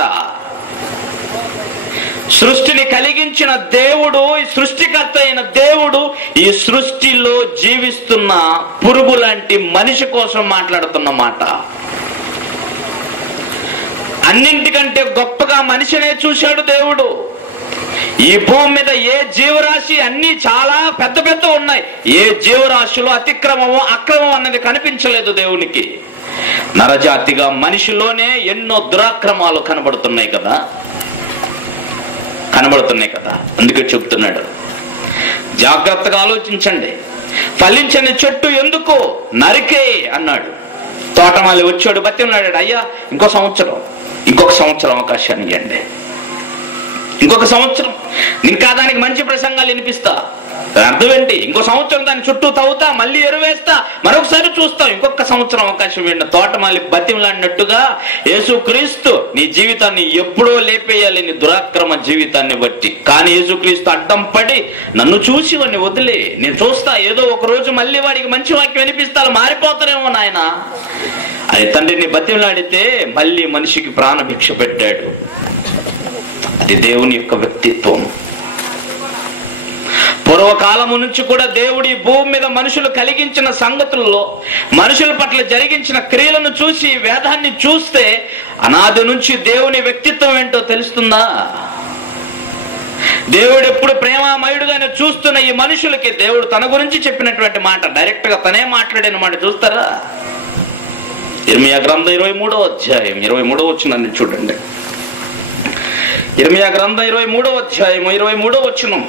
సృష్టిని కలిగించిన దేవుడు, ఈ సృష్టికర్త అయిన దేవుడు ఈ సృష్టిలో జీవిస్తున్న పురుగు లాంటి మనిషి కోసం మాట్లాడుతున్న మాట. అన్నింటికంటే గొప్పగా మనిషినే చూశాడు దేవుడు. ఈ భూమి మీద ఏ జీవరాశి, అన్ని చాలా పెద్ద పెద్ద ఉన్నాయి, ఏ జీవరాశిలో అతిక్రమము అక్రమం అన్నది కనిపించలేదు దేవునికి. నరజాతిగా మనిషిలోనే ఎన్నో దురాక్రమాలు కనబడుతున్నాయి కదా. అందుకే చెప్తున్నాడు, జాగ్రత్తగా ఆలోచించండి. ఫలించని చెట్టు ఎందుకు నరికే అన్నాడు. తోటమాలి వచ్చాడు, బతిమలాడాడు, అయ్యా ఇంకొక సంవత్సరం అవకాశాన్ని ఇవ్వండి, ఇంకొక సంవత్సరం ఇంకా దానికి మంచి ప్రసంగాలు వినిపిస్తా. అర్థం ఏంటి? ఇంకో సంవత్సరం దాని చుట్టూ తవ్వుతా, మళ్ళీ ఎరువేస్తా, మరొకసారి చూస్తా, ఇంకొక సంవత్సరం అవకాశం ఇవ్వండి. తోటమాలి బతిమలాడినట్టుగా యేసుక్రీస్తు నీ జీవితాన్ని ఎప్పుడో లేపేయాలి, నీ దురాక్రమ జీవితాన్ని బట్టి. కానీ యేసుక్రీస్తు అడ్డం పడి, నన్ను చూసి వాడిని వదిలే, నేను చూస్తా, ఏదో ఒక రోజు మళ్ళీ వాడికి మంచి వాక్యం వినిపిస్తా, మారిపోతారేమో నాయన అని తండ్రిని బతిమలాడితే మళ్ళీ మనిషికి ప్రాణభిక్ష పెట్టాడు. అది దేవుని యొక్క వ్యక్తిత్వం. పూర్వకాలము నుంచి కూడా దేవుడి భూమి మీద మనుషులు కలిగించిన సంగతుల్లో, మనుషుల పట్ల జరిగించిన క్రియలను చూసి, వేదాన్ని చూస్తే అనాది నుంచి దేవుని వ్యక్తిత్వం ఏంటో తెలుస్తుందా? దేవుడు ఎప్పుడు ప్రేమామయుడుగానే చూస్తున్న ఈ మనుషులకి దేవుడు తన గురించి చెప్పినటువంటి మాట, డైరెక్ట్ గా తనే మాట్లాడిన మాట చూస్తారా? ఇర్మియా గ్రంథం 23వ అధ్యాయం 23వ వచనాన్ని చూడండి. ఇర్మియా గ్రంథం 23వ అధ్యాయం 23వ వచనం.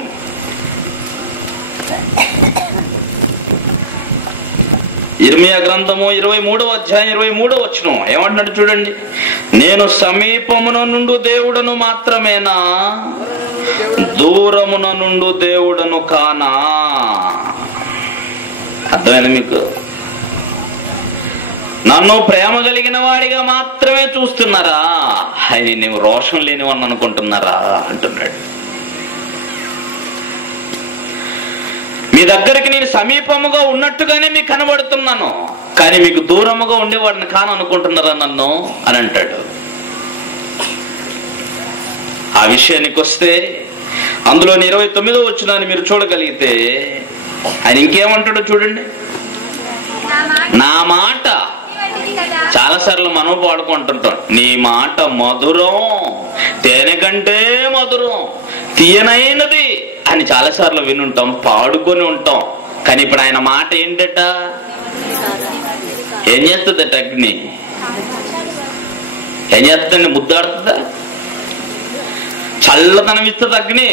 ఇర్మియా గ్రంథము 23వ అధ్యాయం 23వ వచనం ఏమంటున్నాడు చూడండి. నేను సమీపమున నుండు దేవుడను మాత్రమేనా, దూరమున నుండు దేవుడను కానా? అర్థమైంది మీకు? నన్ను ప్రేమ కలిగిన వాడిగా మాత్రమే చూస్తున్నారా, ఆయన నేను రోషం లేనివాడిని అనుకుంటున్నారా అంటున్నాడు. మీ దగ్గరికి నేను సమీపముగా ఉన్నట్టుగానే మీకు కనబడుతున్నాను, కానీ మీకు దూరముగా ఉండేవాడిని కాను అనుకుంటున్నారా నన్ను అని అంటాడు. ఆ విషయానికి వస్తే అందులోని 29వ వచనాన్ని మీరు చూడగలిగితే ఆయన ఇంకేమంటాడో చూడండి. నా మాట, చాలా సార్లు మనం పాడుకుంటుంటాం, నీ మాట మధురం, తేనె కంటే మధురం, తీయనైనది అని చాలా సార్లు వినుంటాం, పాడుకొని ఉంటాం. కానీ ఇప్పుడు ఆయన మాట ఏంటట? ఏం చేస్తుందట? అగ్ని ఏం చేస్తుందండి? ముద్దాడుతుందా? చల్లదనం ఇస్తుంది అగ్ని,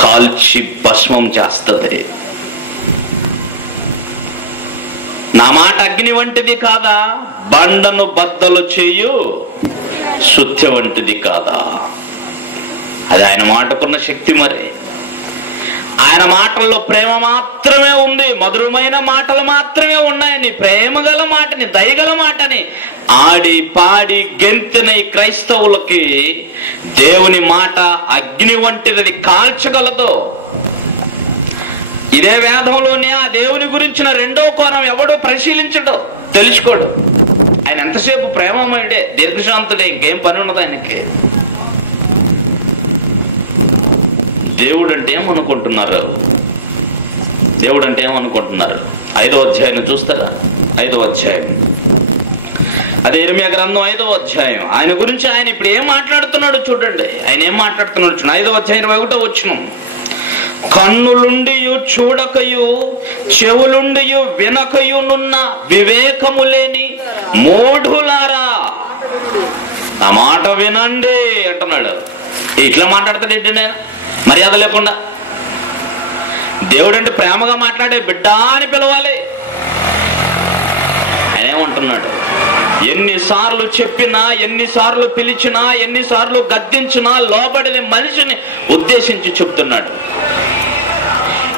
కాల్చి భస్మం చేస్తుంది. నా మాట అగ్ని వంటిది కాదా, బండను బద్దలు చేయు సుత్య వంటిది కాదా. అది ఆయన మాటకున్న శక్తి. మరి ఆయన మాటల్లో ప్రేమ మాత్రమే ఉంది, మధురమైన మాటలు మాత్రమే ఉన్నాయని, ప్రేమ గల మాటని, దయగల మాటని ఆడి పాడి గెంతిన ఈ క్రైస్తవులకి దేవుని మాట అగ్ని వంటిది, కాల్చగలదు. ఇదే వేదంలోనే ఆ దేవుని గురించిన రెండో కోణం ఎవడో పరిశీలించడు, తెలుసుకోడు. ఆయన ఎంతసేపు ప్రేమమయుడే, దీర్ఘశాంతుడే, ఇంకేం పని ఉన్నది ఆయనకి. దేవుడు అంటే ఏమనుకుంటున్నారు? దేవుడు అంటే ఏమనుకుంటున్నారు? 5వ అధ్యాయం చూస్తారా? 5వ అధ్యాయం, అదే ఇర్మియా గ్రంథం 5వ అధ్యాయం. ఆయన గురించి ఆయన ఇప్పుడు ఏం మాట్లాడుతున్నాడు చూడండి. ఆయన ఏం మాట్లాడుతున్నాడు చూడండి. 5వ అధ్యాయం 21వ వచనం. కన్నులుండియు చూడకయు, చెవులుండియు వినకయునున్న వివేకము లేని మూఢులారా, ఆ మాట వినండి అంటున్నాడు. ఇట్లా మాట్లాడతాడు ఏంటి? నేను మర్యాద లేకుండా. దేవుడు అంటే ప్రేమగా మాట్లాడే బిడ్డ అని పిలవాలి. ఆయన ఏమంటున్నాడు? ఎన్నిసార్లు చెప్పినా, ఎన్నిసార్లు పిలిచినా, ఎన్నిసార్లు గద్దించినా లోబడిన మనిషిని ఉద్దేశించి చెప్తున్నాడు.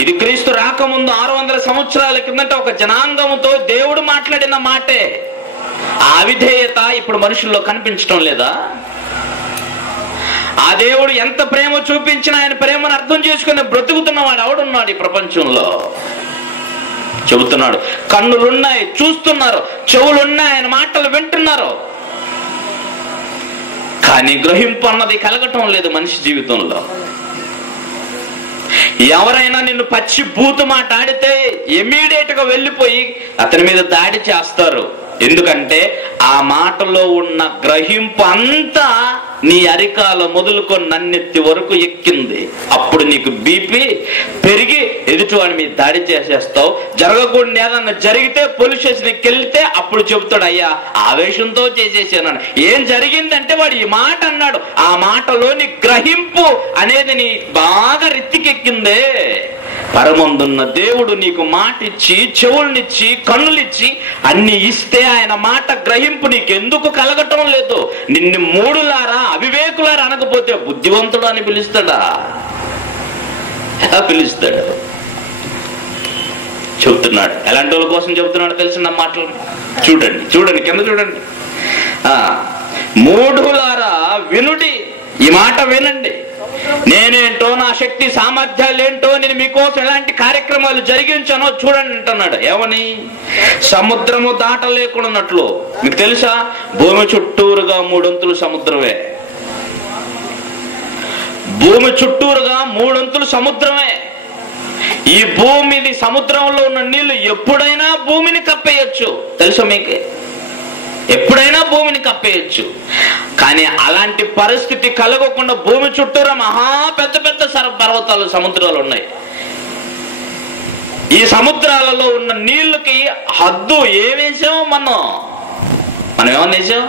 ఇది క్రీస్తు రాకముందు 600 సంవత్సరాల కిందట ఒక జనాంగముతో దేవుడు మాట్లాడిన మాటే. ఆ అవిధేయత ఇప్పుడు మనుషుల్లో కనిపించడం లేదా? ఆ దేవుడు ఎంత ప్రేమ చూపించినా ఆయన ప్రేమను అర్థం చేసుకుని బ్రతుకుతున్నవాడు ఎవడున్నాడు ఈ ప్రపంచంలో? చెబుతున్నాడు. కన్నులున్నాయి, చూస్తున్నారు, చెవులున్నాయి, ఆయన మాటలు వింటున్నారు, కానీ గ్రహింపు అన్నది కలగటం లేదు మనిషి జీవితంలో. ఎవరైనా నిన్ను పచ్చి బూతు మాట ఆడితే ఇమ్మీడియట్ గా వెళ్ళిపోయి అతని మీద దాడి చేస్తారు. ఎందుకంటే ఆ మాటలో ఉన్న గ్రహింపు అంతా నీ అరికాల మొదలుకొని నన్నెత్తి వరకు ఎక్కింది. అప్పుడు నీకు బీపీ పెరిగి ఎదుటివాడి మీద దాడి చేసేస్తావు. జరగకూడదు ఏదన్నా జరిగితే పోలీస్ స్టేషన్కి వెళ్తే అప్పుడు చెబుతాడు, అయ్యా ఆవేశంతో చేసేసాను. ఏం జరిగిందంటే వాడు ఈ మాట అన్నాడు. ఆ మాటలోని గ్రహింపు అనేది నీ బాగా రెత్తికెక్కిందే. పరమందున్న దేవుడు నీకు మాట ఇచ్చి, చెవులనిచ్చి, కన్నులిచ్చి అన్ని ఇస్తే ఆయన మాట గ్రహింపు నీకెందుకు కలగటం లేదు? నిన్ను మూడులారా, అవివేకులారా అనకపోతే బుద్ధివంతుడు అని పిలుస్తాడా? ఎలా పిలుస్తాడు? చెబుతున్నాడు. ఎలాంటి వాళ్ళ కోసం చెబుతున్నాడు తెలిసిన మాటలు చూడండి, చూడండి, కింద చూడండి. మూఢులారా వినుడి, ఈ మాట వినండి. నేనేంటో, నా శక్తి సామర్థ్యాలు ఏంటో, నేను మీకోసం ఎలాంటి కార్యక్రమాలు జరిగించానో చూడండి అంటున్నాడు. ఏమని? సముద్రము దాటలేకున్నట్లు. మీకు తెలుసా, భూమి చుట్టూరుగా 3 వంతులు సముద్రమే. భూమి చుట్టూరుగా 3 వంతులు సముద్రమే. ఈ భూమిది, సముద్రంలో ఉన్న నీళ్లు ఎప్పుడైనా భూమిని కప్పేయచ్చు. తెలుసా మీకు? ఎప్పుడైనా భూమిని కప్పేయచ్చు. కానీ అలాంటి పరిస్థితి కలగకుండా భూమి చుట్టూరా మహా పెద్ద పెద్ద పర్వతాలు, సముద్రాలు ఉన్నాయి. ఈ సముద్రాలలో ఉన్న నీళ్ళకి హద్దు ఏమేసాము? మనం ఏమన్నా వేసాం?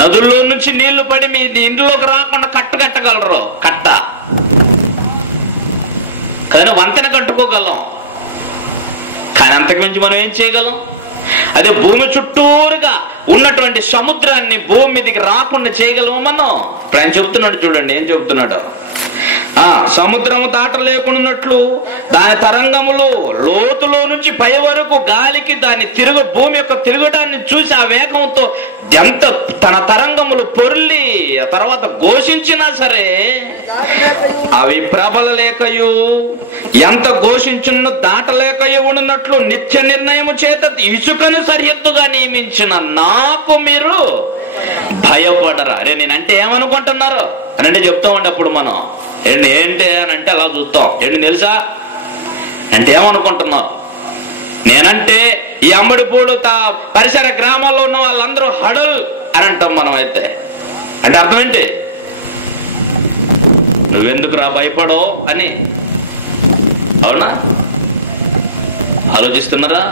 నదుల్లో నుంచి నీళ్లు పడి మీ ఇంట్లోకి రాకుండా కట్టగలరు, కట్ట. కానీ వంతెన కట్టుకోగలం, కానీ అంతకుమించి మనం ఏం చేయగలం? అదే భూమి చుట్టూరుగా ఉన్నటువంటి సముద్రాన్ని భూమి మీదకి రాకుండా చేయగలము మనం. ఇప్పుడు ఆయన చెబుతున్నాడు చూడండి, ఏం చెబుతున్నాడు? సముద్రము దాటలేకున్నట్లు దాని తరంగములు లోతులో నుంచి పై వరకు గాలికి దాని భూమి యొక్క తిరగడాన్ని చూసి ఆ వేగంతో ఎంత తన తరంగములు పొర్లి ఆ తర్వాత ఘోషించినా సరే అవి ప్రబలలేకయు, ఎంత ఘోషించును దాటలేకయు ఉన్నట్లు నిత్య నిర్ణయము చేత ఇసుకను సరిహద్దుగా నియమించిన నాకు మీరు భయపడరా? అరే నేనంటే ఏమనుకుంటున్నారు అని అంటే చెప్తామండి. అప్పుడు మనం ఏంటి అని అంటే అలా చూస్తాం. ఏంటి తెలుసా అంటే ఏమనుకుంటున్నావు? నేనంటే ఈ అంబడిపూడు పరిసర గ్రామాల్లో ఉన్న వాళ్ళందరూ హడల్ అని అంటాం మనం. అయితే అంటే అర్థం ఏంటి? నువ్వెందుకు రా భయపడో అని. అవునా? ఆలోచిస్తున్నారా?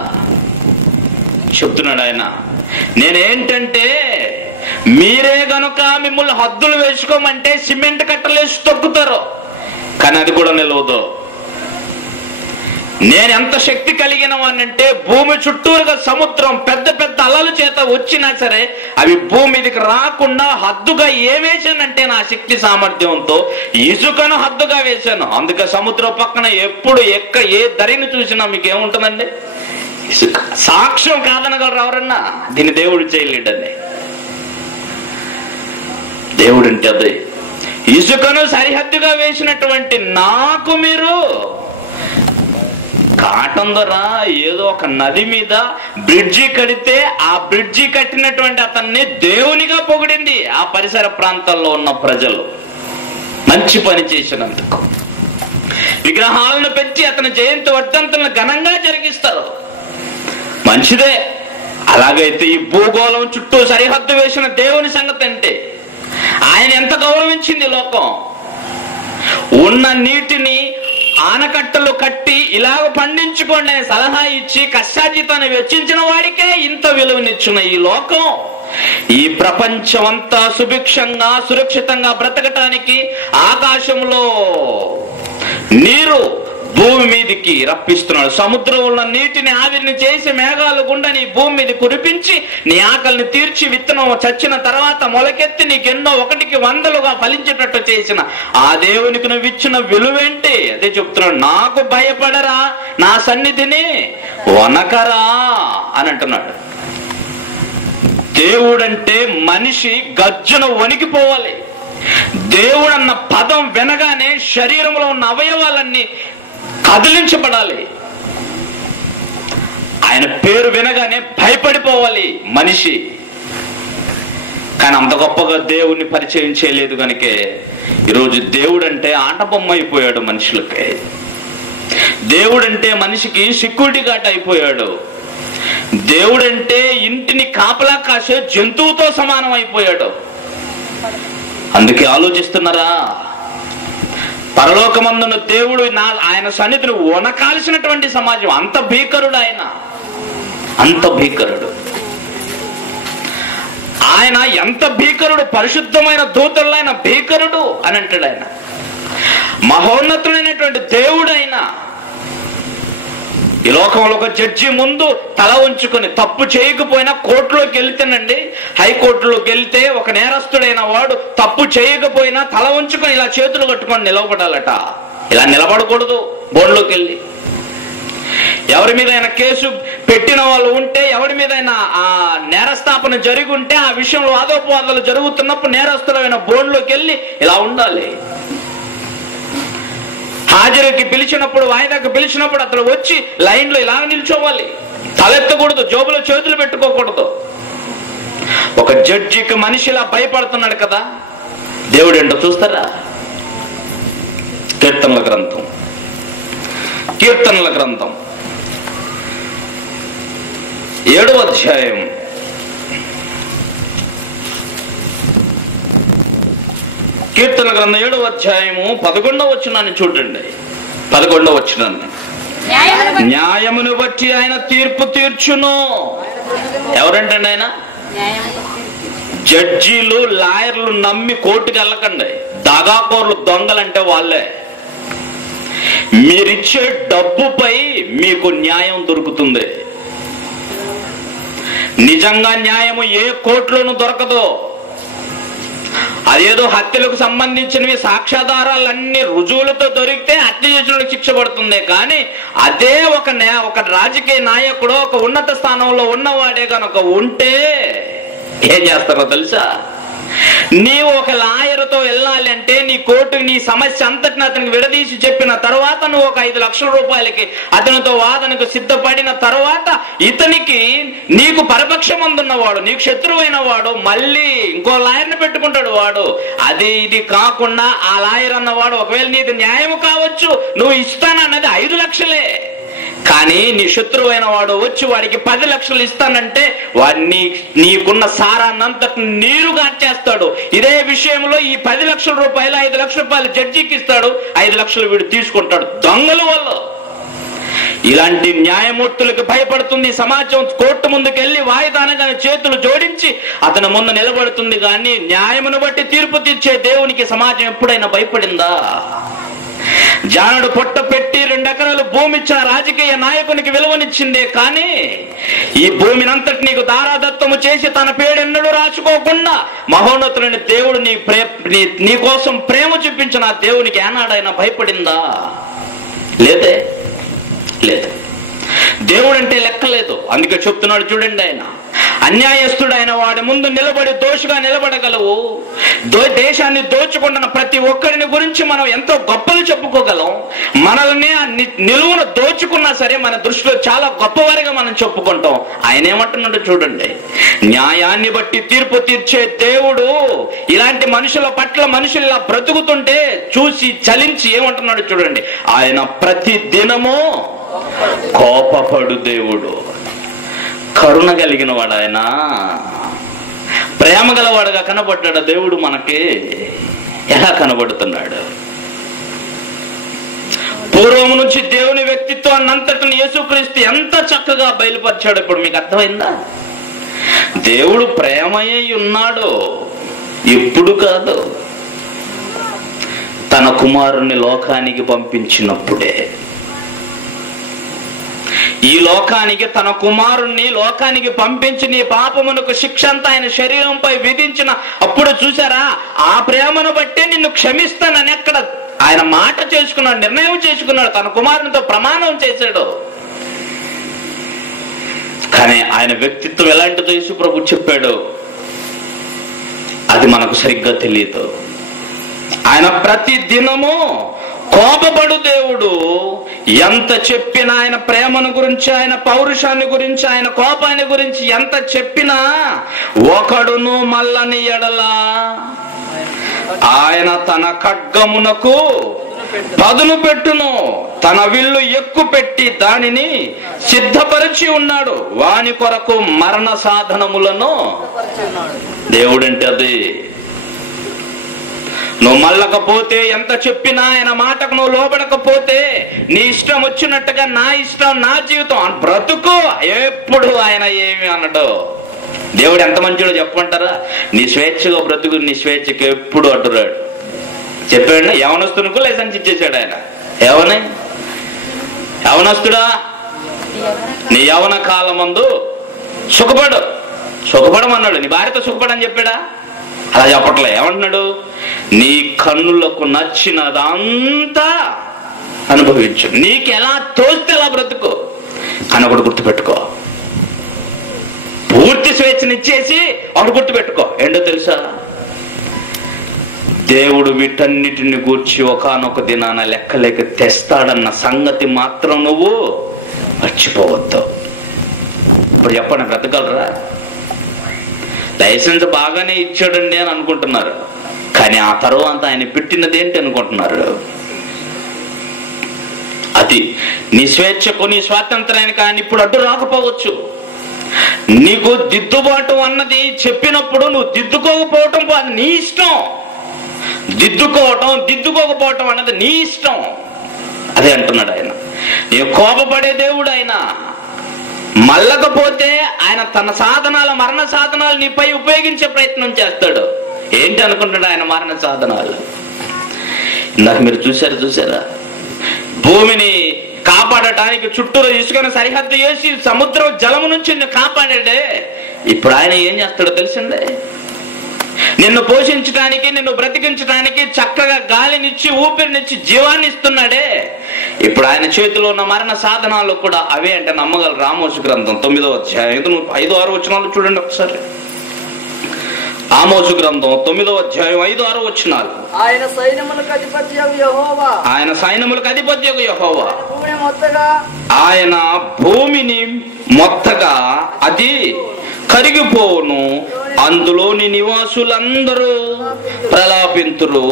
చెప్తున్నాడు ఆయన. నేనేంటంటే మీరే గనుక మిమ్మల్ని హద్దులు వేసుకోమంటే సిమెంట్ కట్టలేసి తొక్కుతారు, కానీ అది కూడా నిలవదు. నేను ఎంత శక్తి కలిగిన వాడినంటే భూమి చుట్టూరుగా సముద్రం పెద్ద పెద్ద అలల చేత వచ్చినా సరే అవి భూమి మీదకి రాకుండా హద్దుగా ఏ వేశానంటే నా శక్తి సామర్థ్యంతో ఇసుకను హద్దుగా వేశాను. అందుకే సముద్రం పక్కన ఎప్పుడు ఏ దరిని చూసినా మీకు ఏముంటుందండి? ఇసుక. సాక్ష్యం కాదనగలరు ఎవరన్నా? దీన్ని దేవుడు చేయలేడండి. దేవుడు అంటే అదే. ఇసుకను సరిహద్దుగా వేసినటువంటి నాకు మీరు కాటం ద్వారా ఏదో ఒక నది మీద బ్రిడ్జి కడితే ఆ బ్రిడ్జి కట్టినటువంటి అతన్ని దేవునిగా పొగిడింది ఆ పరిసర ప్రాంతాల్లో ఉన్న ప్రజలు. మంచి పని చేసినందుకు విగ్రహాలను పెంచి అతని జయంతి వర్ధంతులను ఘనంగా జరిగిస్తారు. మంచిదే. అలాగైతే ఈ భూగోళం చుట్టూ సరిహద్దు వేసిన దేవుని సంగతి అంటే ఆయన ఎంత గౌరవించింది లోకం. ఉన్న నీటిని ఆనకట్టలు కట్టి ఇలాగ పండించుకోండి అని సలహా ఇచ్చి కష్టార్జితాన్ని వెచ్చించిన వాడికే ఇంత విలువనిచ్చిన ఈ లోకం ఈ ప్రపంచం అంతా సుభిక్షంగా సురక్షితంగా బ్రతకటానికి ఆకాశంలో నీరు భూమి మీదికి రప్పిస్తున్నాడు. సముద్రంలో ఉన్న నీటిని ఆవిరిని చేసి మేఘాలు గుండా నీ భూమి మీద కురిపించి నీ ఆకలిని తీర్చి విత్తనం చచ్చిన తర్వాత మొలకెత్తి నీకెన్నో 1కి 100లుగా ఫలించేటట్టు చేసిన ఆ దేవునికి నువ్వు ఇచ్చిన విలువేంటి? అదే చెప్తున్నాడు, నాకు భయపడరా, నా సన్నిధిని వనకరా అని అంటున్నాడు. దేవుడంటే మనిషి గజ్జన వణికిపోవాలి. దేవుడు అన్న పదం వినగానే శరీరంలో ఉన్న అవయవాలన్నీ కదిలించబడాలి. ఆయన పేరు వినగానే భయపడిపోవాలి మనిషి. కానీ అంత గొప్పగా దేవుణ్ణి పరిచయం చేయలేదు కనుకే ఈరోజు దేవుడు అంటే ఆటబొమ్మ అయిపోయాడు మనుషులకి. దేవుడంటే మనిషికి సెక్యూరిటీ గార్డ్ అయిపోయాడు. దేవుడంటే ఇంటిని కాపలా కాసే జంతువుతో సమానం అయిపోయాడు. అందుకే ఆలోచిస్తున్నారా, పరలోకమందున దేవుడు ఆయన సన్నిధిని వనకాల్సినటువంటి సమాజం. అంత భీకరుడు ఆయన, అంత భీకరుడు ఆయన. ఎంత భీకరుడు! పరిశుద్ధమైన దూతల్లో ఆయన భీకరుడు అని అంటాడు. ఆయన మహోన్నతుడైనటువంటి దేవుడు. ఆయన ఈ లోకంలో ఒక జడ్జి ముందు తల ఉంచుకొని తప్పు చేయకపోయినా కోర్టులోకి వెళ్తేనండి, హైకోర్టులోకి వెళ్తే ఒక నేరస్తుడైన వాడు తప్పు చేయకపోయినా తల ఉంచుకొని ఇలా చేతులు కట్టుకొని నిలబడాలట. ఇలా నిలబడకూడదు. బోర్డులోకి వెళ్ళి ఎవరి మీద అయినా కేసు పెట్టిన వాళ్ళు ఉంటే, ఎవరి మీద అయినా ఆ నేరస్థాపన జరిగి ఉంటే, ఆ విషయంలో వాదోపవాదాలు జరుగుతున్నప్పుడు నేరస్తుడైన బోర్డులోకి వెళ్ళి ఇలా ఉండాలి. హాజరుకి పిలిచినప్పుడు, వాయిదాకి పిలిచినప్పుడు అతను వచ్చి లైన్లో ఇలా నిల్చోవాలి. తలెత్తకూడదు, జోబులో చేతులు పెట్టుకోకూడదు. ఒక జడ్జికి మనిషిలా భయపడుతున్నాడు కదా, దేవుడు ఏంటో చూస్తారా? కీర్తనల గ్రంథం 7వ అధ్యాయం 7వ అధ్యాయము 11వ వచనాన్ని చూడండి. 11వ వచనాన్ని, న్యాయమును బట్టి ఆయన తీర్పు తీర్చును. ఎవరంటండి ఆయన? జడ్జీలు, లాయర్లు నమ్మి కోర్టుకు వెళ్ళకండి. దగాకోర్లు, దొంగలంటే వాళ్ళే. మీరిచ్చే డబ్బుపై మీకు న్యాయం దొరుకుతుంది. నిజంగా న్యాయము ఏ కోర్టులోనూ దొరకదు. అదేదో హత్యలకు సంబంధించినవి సాక్ష్యాధారాలన్నీ రుజువులతో దొరికితే హత్య చేసిన శిక్ష పడుతుంది. కానీ అదే ఒక రాజకీయ నాయకుడు, ఒక ఉన్నత స్థానంలో ఉన్నవాడే కనుక ఉంటే ఏం చేస్తారో తెలుసా? నీవు ఒక లాయర్తో వెళ్ళాలి అంటే నీ కోర్టుకి నీ సమస్య అంతటిని అతనికి విడదీసి చెప్పిన తర్వాత నువ్వు ఒక 5 లక్షల రూపాయలకి అతనితో వాదనకు సిద్ధపడిన తర్వాత ఇతనికి నీకు పరపక్షం అందున్నవాడు, నీకు శత్రువైన వాడు మళ్ళీ ఇంకో లాయర్ని పెట్టుకుంటాడు. వాడు అది ఇది కాకుండా ఆ లాయర్ అన్నవాడు ఒకవేళ నీది న్యాయం కావచ్చు, నువ్వు ఇస్తానన్నది 5 లక్షలే. కానీ నీ శత్రువైన వాడు వచ్చి వాడికి 10 లక్షలు ఇస్తానంటే వాడిని నీకున్న సారాన్నంతటి నీరుగా చేస్తాడు. ఇదే విషయంలో ఈ 10 లక్షల రూపాయలు 5 లక్షల రూపాయలు జడ్జికి ఇస్తాడు, 5 లక్షలు వీడు తీసుకుంటాడు. దొంగలు వాళ్ళు. ఇలాంటి న్యాయమూర్తులకు భయపడుతుంది సమాజం. కోర్టు ముందుకు వెళ్ళి వాయిదానగానే చేతులు జోడించి అతని ముందు నిలబడుతుంది. కానీ న్యాయమును బట్టి తీర్పు తీర్చే దేవునికి సమాజం ఎప్పుడైనా భయపడిందా? జానుడు పొట్ట పెట్టి 2 ఎకరాలు భూమి ఇచ్చిన రాజకీయ నాయకునికి విలువనిచ్చిందే కానీ ఈ భూమిని అంతటి నీకు దారాదత్తము చేసి తన పేడెన్నడూ రాసుకోకుండా మహోన్నతులైన దేవుడు నీ కోసం ప్రేమ చూపించిన ఆ దేవునికి ఏనాడైనా భయపడిందా? లేదే, లేదు. దేవుడు అంటే లెక్కలేదు. అందుకే చెప్తున్నాడు చూడండి, ఆయన అన్యాయస్తుడైన వాడి ముందు నిలబడి దోషిగా నిలబడగలవు. దేశాన్ని దోచుకున్న ప్రతి ఒక్కరిని గురించి మనం ఎంతో గొప్పలు చెప్పుకోగలం. మనల్ని నిలువును దోచుకున్నా సరే మన దృష్టిలో చాలా గొప్పవారిగా మనం చెప్పుకుంటాం. ఆయన ఏమంటున్నాడు చూడండి, న్యాయాన్ని బట్టి తీర్పు తీర్చే దేవుడు ఇలాంటి మనుషుల పట్ల మనుషులు ఇలా బ్రతుకుతుంటే చూసి చలించి ఏమంటున్నాడు చూడండి, ఆయన ప్రతి దినము కోపపడు దేవుడు. కరుణ కలిగిన వాడు ఆయన, ప్రేమ గలవాడుగా కనబడ్డాడు దేవుడు. మనకి ఎలా కనబడుతున్నాడు? పూర్వం నుంచి దేవుని వ్యక్తిత్వాన్ని అంతటిని యేసుక్రీస్తు ఎంత చక్కగా బయలుపరిచాడు. ఇప్పుడు మీకు అర్థమైందా? దేవుడు ప్రేమయ్య ఉన్నాడు, ఎప్పుడు కాదు, తన కుమారుని లోకానికి పంపించినప్పుడే. ఈ లోకానికి తన కుమారుణ్ణి లోకానికి పంపించి నీ పాపమునకు శిక్ష అంతా ఆయన శరీరంపై విధించిన అప్పుడు చూసారా, ఆ ప్రేమను బట్టి నిన్ను క్షమిస్తానని అక్కడ ఆయన మాట చేసుకున్నాడు, నిర్ణయం చేసుకున్నాడు, తన కుమారునితో ప్రమాణం చేశాడు. కానీ ఆయన వ్యక్తిత్వం ఎలాంటిదో యేసు ప్రభు చెప్పాడు, అది మనకు సరిగ్గా తెలియదు. ఆయన ప్రతి దినము కోపపడు దేవుడు. ఎంత చెప్పినా ఆయన ప్రేమను గురించి, ఆయన పౌరుషాన్ని గురించి, ఆయన కోపాన్ని గురించి ఎంత చెప్పినా ఒకడును మల్లని ఎడల ఆయన తన ఖడ్గమునకు పదును పెట్టును, తన విల్లు ఎక్కు పెట్టి దానిని సిద్ధపరిచి ఉన్నాడు, వాని కొరకు మరణ సాధనములను. దేవుడంటే అది. నువ్వు మళ్ళకపోతే, ఎంత చెప్పినా ఆయన మాటకు నువ్వు లోబడకపోతే, నీ ఇష్టం వచ్చినట్టుగా నా ఇష్టం నా జీవితం బ్రతుకు, ఎప్పుడు ఆయన ఏమి అనడు. దేవుడు ఎంత మంచిదో చెప్పమంటారా? నీ స్వేచ్ఛగా బ్రతుకు, నీ స్వేచ్ఛకి ఎప్పుడు అడ్డురాడు. చెప్పాడు యవనస్తునికి లైసెన్స్ ఇచ్చేసాడు ఆయన. యవనస్తుడా, నీ యవన కాలమందు సుఖపడమన్నాడు. నీ భార్యతో సుఖపడని చెప్పాడా? అలా చెప్పట్లే. ఏమంటున్నాడు? నీ కన్నులకు నచ్చినదంతా అనుభవించు, నీకు ఎలా తోస్తే అలా బ్రతుకు అని ఒకటి గుర్తుపెట్టుకో. పూర్తి స్వేచ్ఛనిచ్చేసి ఒకటి గుర్తుపెట్టుకో, ఏంటో తెలుసా? దేవుడు వీటన్నిటిని గూర్చి ఒకానొక దినాన లెక్కలేక తెస్తాడన్న సంగతి మాత్రం నువ్వు మర్చిపోవద్దు. ఇప్పుడు చెప్పండి, బ్రతకగలరా? లైసెన్స్ బాగానే ఇచ్చాడండి అని అనుకుంటున్నారు, కానీ ఆ తర్వాత ఆయన పెట్టినది ఏంటి అనుకుంటున్నారు? అది నీ స్వేచ్ఛకు, నీ స్వాతంత్రానికి ఆయన ఇప్పుడు అడ్డు రాకపోవచ్చు. నీకు దిద్దుబాటు అన్నది చెప్పినప్పుడు నువ్వు దిద్దుకోకపోవటం అది నీ ఇష్టం. దిద్దుకోకపోవటం అన్నది నీ ఇష్టం. అదే అంటున్నాడు ఆయన. నీ కోపపడే దేవుడు ఆయన. మళ్ళకపోతే ఆయన తన సాధనాలు, మరణ సాధనాలు నీపై ఉపయోగించే ప్రయత్నం చేస్తాడు. ఏంటి అనుకుంటాడు ఆయన మరణ సాధనాలు? ఇందాక మీరు చూసారా, భూమిని కాపాడటానికి చుట్టూరు ఇసుకను సరిహద్దు చేసి సముద్రం జలము నుంచి కాపాడాడే. ఇప్పుడు ఆయన ఏం చేస్తాడో తెలిసిందే? నిన్ను పోషించడానికి, నిన్ను బ్రతికించడానికి చక్కగా గాలినిచ్చి, ఊపిరినిచ్చి, జీవాన్ని ఇస్తున్నాడే. ఇప్పుడు ఆయన చేతిలో ఉన్న మరణ సాధనాలు కూడా అవే అంటే నమ్మగలరు. ఆమోసు గ్రంథం 9వ అధ్యాయం 5-6 వచనాలు చూడండి ఒకసారి. ఆమోసు గ్రంథం 9వ అధ్యాయం 5-6 వచనాలు. ఆయన సైన్యములకు అధిపత్యగు యెహోవా ఆయన భూమిని మొత్తగా అది కరిగిపోవును, అందులోని నివాసులందరూ ప్రలాపింతురు.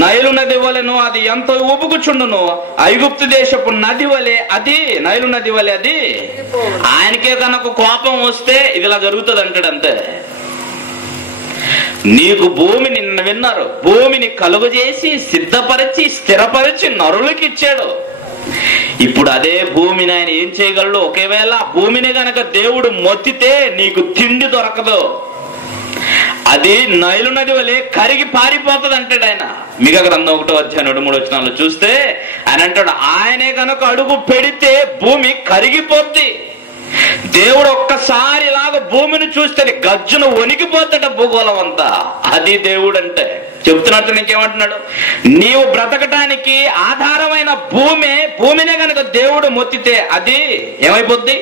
నైలు నది వలెను అది ఎంత ఉబుకుచుండును, ఐగుప్తు దేశపు నది వలె అది, నైలు నది వలె అది. ఆయనకే కనుక కోపం వస్తే ఇది ఇలా జరుగుతుంది అంటాడు అంతే. నీకు భూమిని, నిన్న విన్నారు, భూమిని కలుగజేసి సిద్ధపరిచి స్థిరపరిచి నరులకి ఇచ్చాడు. ఇప్పుడు అదే భూమిని ఆయన ఏం చేయగలడు? ఒకవేళ భూమిని గనక దేవుడు మొత్తితే నీకు తిండి దొరకదు, అది నైలు నది వలె కరిగి పారిపోతుంది అంటాడు ఆయన. మిగతా గ్రంథం 1:2-3 చూస్తే ఆయన అంటాడు, ఆయనే కనుక అడుగు పెడితే భూమి కరిగిపోద్ది. దేవుడు ఒక్కసారి ఇలాగ భూమిని చూస్తే గజ్జును వణికిపోతాడ భూగోళం అంతా. అది దేవుడు అంటే. చెప్తున్నట్టు నీకేమంటున్నాడు? నీవు బ్రతకటానికి ఆధారమైన భూమినే కనుక దేవుడు మొత్తితే అది ఏమైపోద్ది?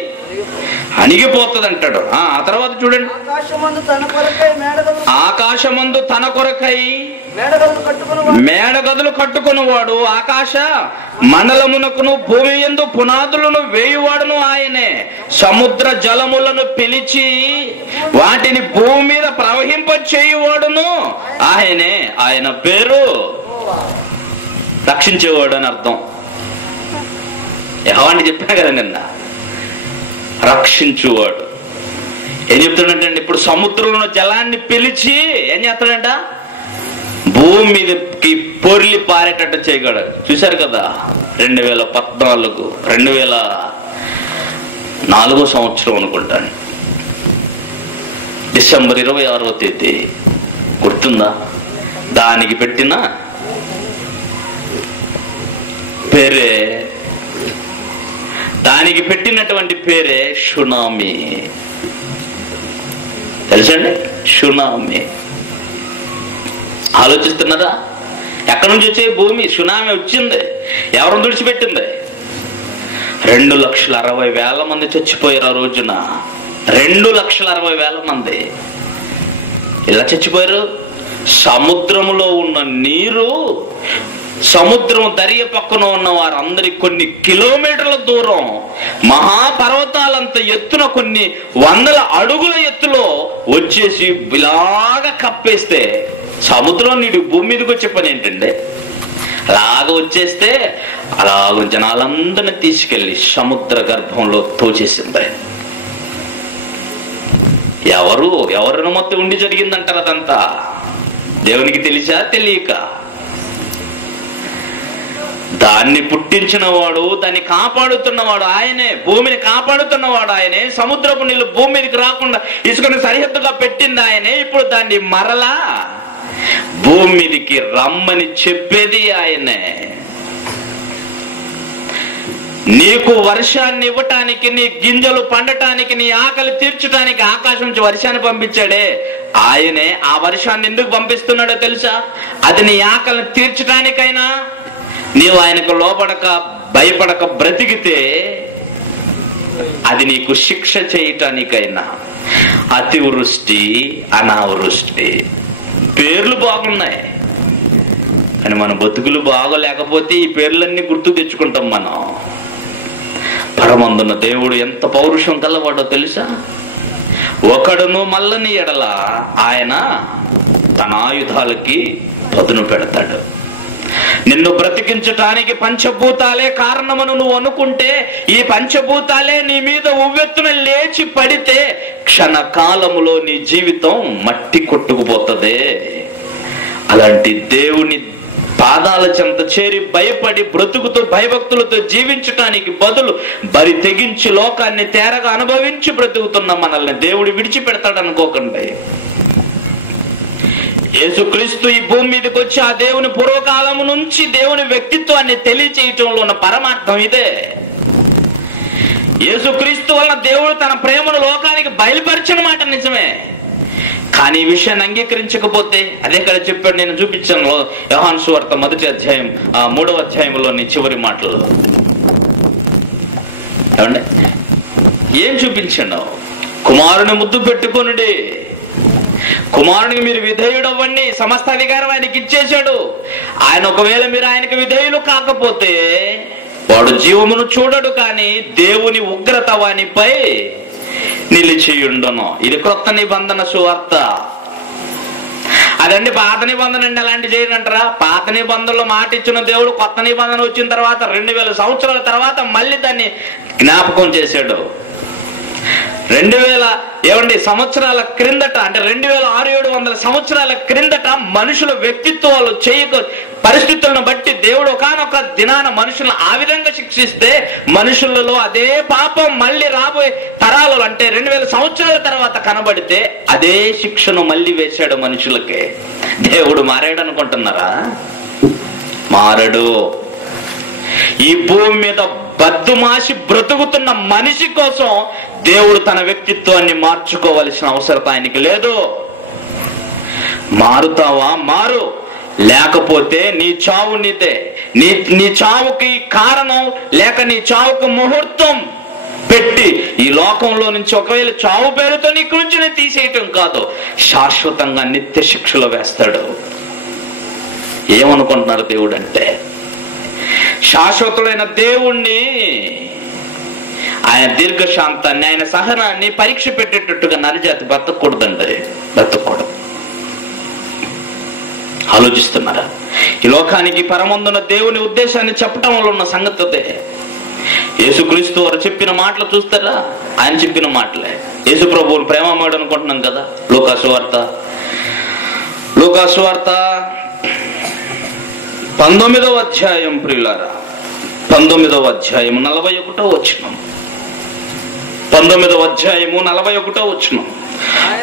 అణిగిపోతుంది అంటాడు. ఆ తర్వాత చూడండి, ఆకాశమందు తన కొరకై మేడగదులు కట్టుకునివాడు, ఆకాశ మండలమునకును భూమి యందు పునాదులను వేయువాడును ఆయనే. సముద్ర జలములను పిలిచి వాటిని భూమి మీద ప్రవహింప చేయువాడును ఆయనే. ఆయన పేరు రక్షించేవాడు అని అర్థం. యెహోవా అని చెప్పాను కదా నిన్న, రక్షించువాడు. ఏం చెప్తాడంటే, ఇప్పుడు సముద్రంలో జలాన్ని పిలిచి ఏం చేస్తాడంట? భూమి మీదకి పొర్లి పారేటట్టు చేయగలడు. చూశారు కదా 2014 సంవత్సరం అనుకుంటాను, డిసెంబర్ 26వ తేదీ గుర్తుందా? దానికి పెట్టిన పేరే, దానికి పెట్టినటువంటి పేరే సునామీ. తెలుసండి సునామీ? ఆలోచిస్తున్నారా? ఎక్కడి నుంచి వచ్చే భూమి సునామీ వచ్చింది? ఎవరు తుడిచిపెట్టింది? 2,60,000 మంది చచ్చిపోయారు ఆ రోజున. 2,60,000 మంది ఇలా చచ్చిపోయారు. సముద్రంలో ఉన్న నీరు, సముద్రం దర్య పక్కన ఉన్న వారందరికి కొన్ని కిలోమీటర్ల దూరం, మహాపర్వతాలంత ఎత్తున కొన్ని 100 అడుగుల ఎత్తులో వచ్చేసి ఇలాగా కప్పేస్తే, సముద్రం నీటి భూమి మీదకి వచ్చే పని ఏంటండి? అలాగ వచ్చేస్తే అలాగ జనాలందరినీ తీసుకెళ్లి సముద్ర గర్భంలో తోచేసింది. ఎవరు మొత్తం ఉండి జరిగిందంటారు అదంతా? దేవునికి తెలిసా తెలియక? దాన్ని పుట్టించిన వాడు, దాన్ని కాపాడుతున్నవాడు ఆయనే, భూమిని కాపాడుతున్నవాడు ఆయనే, సముద్రపు నీళ్లు భూమి మీదకి రాకుండా ఇసుకని సరిహద్దుగా పెట్టింది ఆయనే. ఇప్పుడు దాన్ని మరలా భూమి మీదకి రమ్మని చెప్పేది ఆయనే. నీకు వర్షాన్ని ఇవ్వటానికి, నీ గింజలు పండటానికి, నీ ఆకలి తీర్చడానికి ఆకాశం నుంచి వర్షాన్ని పంపించాడే ఆయనే. ఆ వర్షాన్ని ఎందుకు పంపిస్తున్నాడో తెలుసా? అది నీ ఆకలిని తీర్చడానికైనా, నీవు ఆయనకు లోపడక భయపడక బ్రతికితే అది నీకు శిక్ష చేయటానికైనా. అతివృష్టి, అనావృష్టి పేర్లు బాగున్నాయి, కానీ మన బతుకులు బాగోలేకపోతే ఈ పేర్లన్నీ గుర్తు తెచ్చుకుంటాం మనం. పరమందున్న దేవుడు ఎంత పౌరుషం కలవాడో తెలుసా? ఒకడును మల్లని ఎడల ఆయన తన ఆయుధాలకి పదును పెడతాడు. నిన్ను బ్రతికించటానికి పంచభూతాలే కారణమని నువ్వు అనుకుంటే, ఈ పంచభూతాలే నీ మీద ఉవ్వెత్తున లేచి పడితే క్షణకాలములో నీ జీవితం మట్టి కొట్టుకుపోతుంది. అలాంటి దేవుని పాదాల చెంత చేరి భయపడి బ్రతుకుతూ భయభక్తులతో జీవించటానికి బదులు బరి తెగించి లోకాన్ని తేరగా అనుభవించి బ్రతుకుతున్న మనల్ని దేవుడు విడిచిపెడతాడు అనుకోకండి. యేసుక్రీస్తు ఈ భూమి మీదకి వచ్చి ఆ దేవుని పూర్వకాలము నుంచి దేవుని వ్యక్తిత్వాన్ని తెలియచేయటంలో ఉన్న పరమార్థం ఇదే. యేసుక్రీస్తు వలన దేవుడు తన ప్రేమను లోకానికి బయలుపరిచిన మాట నిజమే, కానీ ఈ విషయాన్ని అంగీకరించకపోతే అదే కదా చెప్పాడు. నేను చూపించాను యోహాను సువార్త 1వ అధ్యాయం 3వ అధ్యాయంలోని చివరి మాటలు. ఏమండి ఏం చూపించాడు? కుమారుని ముద్దు పెట్టుకొనుడి, కుమారునికి మీరు విధేయుడు అవ్వండి. సమస్త అధికారం ఆయనకి ఇచ్చేశాడు. ఆయన ఒకవేళ మీరు ఆయనకు విధేయులు కాకపోతే వాడు జీవమును చూడడు, కానీ దేవుని ఉగ్రత వానిపై నిలిచియుండును. ఇది క్రొత్త నిబంధన సువార్త. అదండి పాత నిబంధన అండి. అలాంటి చేయనంటారా? పాత నిబంధనలో మాట ఇచ్చిన దేవుడు కొత్త నిబంధన వచ్చిన తర్వాత 2000 సంవత్సరాల తర్వాత మళ్ళీ దాన్ని జ్ఞాపకం చేశాడు. 2000 సంవత్సరాల క్రిందట, అంటే 2600-700 సంవత్సరాల క్రిందట మనుషుల వ్యక్తిత్వాలు పరిస్థితులను బట్టి దేవుడు ఒకానొక దినాన మనుషులను ఆ విధంగా శిక్షిస్తే, మనుషులలో అదే పాపం మళ్ళీ రాబోయే తరాలు అంటే 2000 సంవత్సరాల తర్వాత కనబడితే అదే శిక్షను మళ్ళీ వేశాడు మనుషులకే. దేవుడు మారాడు అనుకుంటున్నారా? మారడు. ఈ భూమి మీద బద్దుమాసి బ్రతుకుతున్న మనిషి కోసం దేవుడు తన వ్యక్తిత్వాన్ని మార్చుకోవలసిన అవసరం ఆయనకి లేదు. మారుతావా? మారు. లేకపోతే నీ చావు నీదే. నీ చావుకి కారణం లేక నీ చావుకు ముహూర్తం పెట్టి ఈ లోకంలో నుంచి ఒకవేళ చావు పేరుతో నీ గురించి తీసేయటం కాదు, శాశ్వతంగా నిత్య శిక్షలో వేస్తాడు. ఏమనుకుంటున్నారు దేవుడు అంటే? శాశ్వతుడైన దేవుణ్ణి, ఆయన దీర్ఘశాంతాన్ని, ఆయన సహనాన్ని పరీక్ష పెట్టేటట్టుగా నరజాతి బ్రతకూడదండి, బ్రతకూడదు. ఆలోచిస్తున్నారా? ఈ లోకానికి పరమందున దేవుని ఉద్దేశాన్ని చెప్పటం వల్ల ఉన్న సంగతి అదే. యేసుక్రీస్తు వారు చెప్పిన మాటలు చూస్తారా? ఆయన చెప్పిన మాటలే. యేసు ప్రభువుని ప్రేమమాడు అనుకుంటున్నాం కదా. లూకాసు వార్త 19వ అధ్యాయం ప్రియులారా, 19వ అధ్యాయం 41వ వచనం. 19వ అధ్యాయము 41వ వచనం.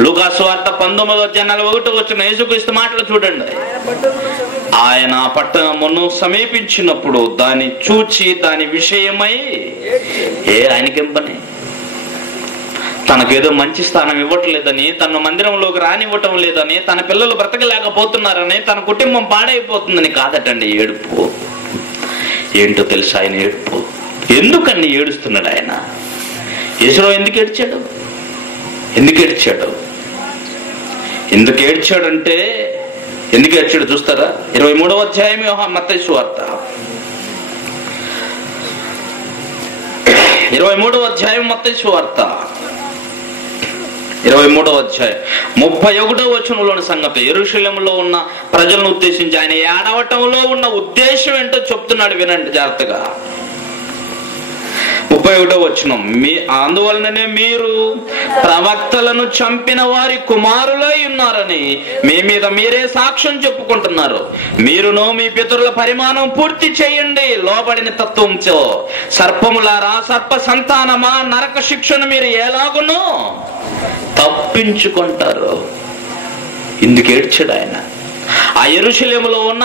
లూకాసు వార్త 19వ అధ్యాయం 41వ వచనం. యేసుక్రీస్తు మాటలు చూడండి. ఆయన పట్టణమును సమీపించినప్పుడు దాన్ని చూచి దాని విషయమై ఆయనకేం పని? తనకేదో మంచి స్థానం ఇవ్వట్లేదని, తన మందిరంలోకి రానివ్వటం లేదని, తన పిల్లలు బ్రతకలేకపోతున్నారని, తన కుటుంబం పాడైపోతుందని కాదటండి ఏడుపు. ఏంటో తెలుసా ఆయన ఏడుపు? ఎందుకని ఏడుస్తున్నాడు ఆయన? యేసులో ఎందుకు ఏడ్చాడు? ఎందుకు ఏడ్చాడంటే, ఎందుకు ఏడ్చాడు చూస్తారా? 23వ అధ్యాయం మత్తయి సువార్త 23వ అధ్యాయం మత్తయి సువార్త 23వ అధ్యాయం 31వ వచనంలోని సంగతి. యెరూషలేములో ఉన్న ప్రజలను ఉద్దేశించి ఆయన ఏడవటంలో ఉన్న ఉద్దేశం ఏంటో చెప్తున్నాడు, వినండి జాగ్రత్తగా. 31వ వచనం. అందువలననే మీరు ప్రవక్తలను చంపిన వారి కుమారులై ఉన్నారని మీ మీద మీరే సాక్ష్యం చెప్పుకుంటున్నారు. మీరును మీ పితరుల పరిమాణం పూర్తి చేయండి. లోబడిన తత్వంతో సర్పములారా, సర్ప సంతానమా, నరక శిక్షను మీరు ఎలాగునో తప్పించుకుంటారు. ఇందుకు ఏడ్చాడు ఆయన. ఆ యెరూషలేములో ఉన్న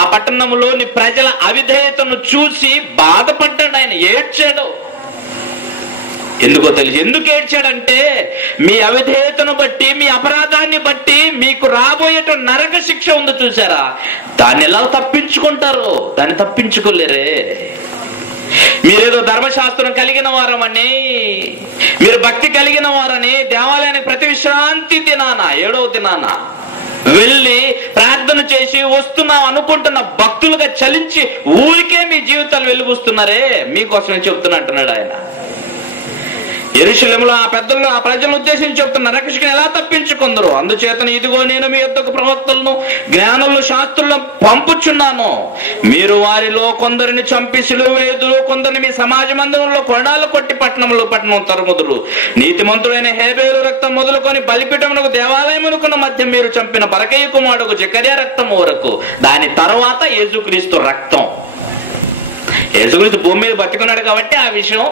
ఆ పట్టణంలోని ప్రజల అవిధేయతను చూసి బాధపడ్డాడు ఆయన, ఏడ్చాడు. ఎందుకో తెలుసు ఎందుకు ఏడ్చాడంటే, మీ అవిధేయతను బట్టి, మీ అపరాధాన్ని బట్టి మీకు రాబోయేట నరక శిక్ష ఉంది చూసారా, దాన్ని ఎలా తప్పించుకుంటారు? దాన్ని తప్పించుకోలేరే. మీరేదో ధర్మశాస్త్రం కలిగిన వారమని, మీరు భక్తి కలిగిన వారని దేవాలయానికి ప్రతి విశ్రాంతి దినాన 7వ దినాన వెళ్ళి ప్రార్థన చేసి వస్తున్నాం అనుకుంటున్న భక్తులుగా చలించి ఊరికే మీ జీవితాలు వెలుగుస్తున్నారే, మీకోసమే చెప్తున్నట్టున్నాడు ఆయన. యెరూషలేములో ఆ ప్రజలను ఉద్దేశించి చెప్తున్నారు, నరకశిక్షను ఎలా తప్పించుకుందరు? అందుచేతను ఇదిగో నేను మీ యొద్దకు ప్రవక్తలను, జ్ఞానులను, శాస్త్రులను పంపుచున్నాను. మీరు వారిలో కొందరిని చంపి సిలువ వేయుదురు, కొందరిని మీ సమాజ మందిరంలో కొరడాలు కొట్టి పట్టణం తరుముదురు. నీతిమంతుడైన హేబేలు రక్తం మొదలుకొని బలిపీఠమునకు దేవాలయమునకున్న మధ్య మీరు చంపిన బరకయ్య కుమారుడుకు జకర్యా రక్తం వరకు, దాని తర్వాత యేసుక్రీస్తు రక్తం. యేసుక్రీస్తు భూమి మీద బతికున్నాడు కాబట్టి ఆ విషయం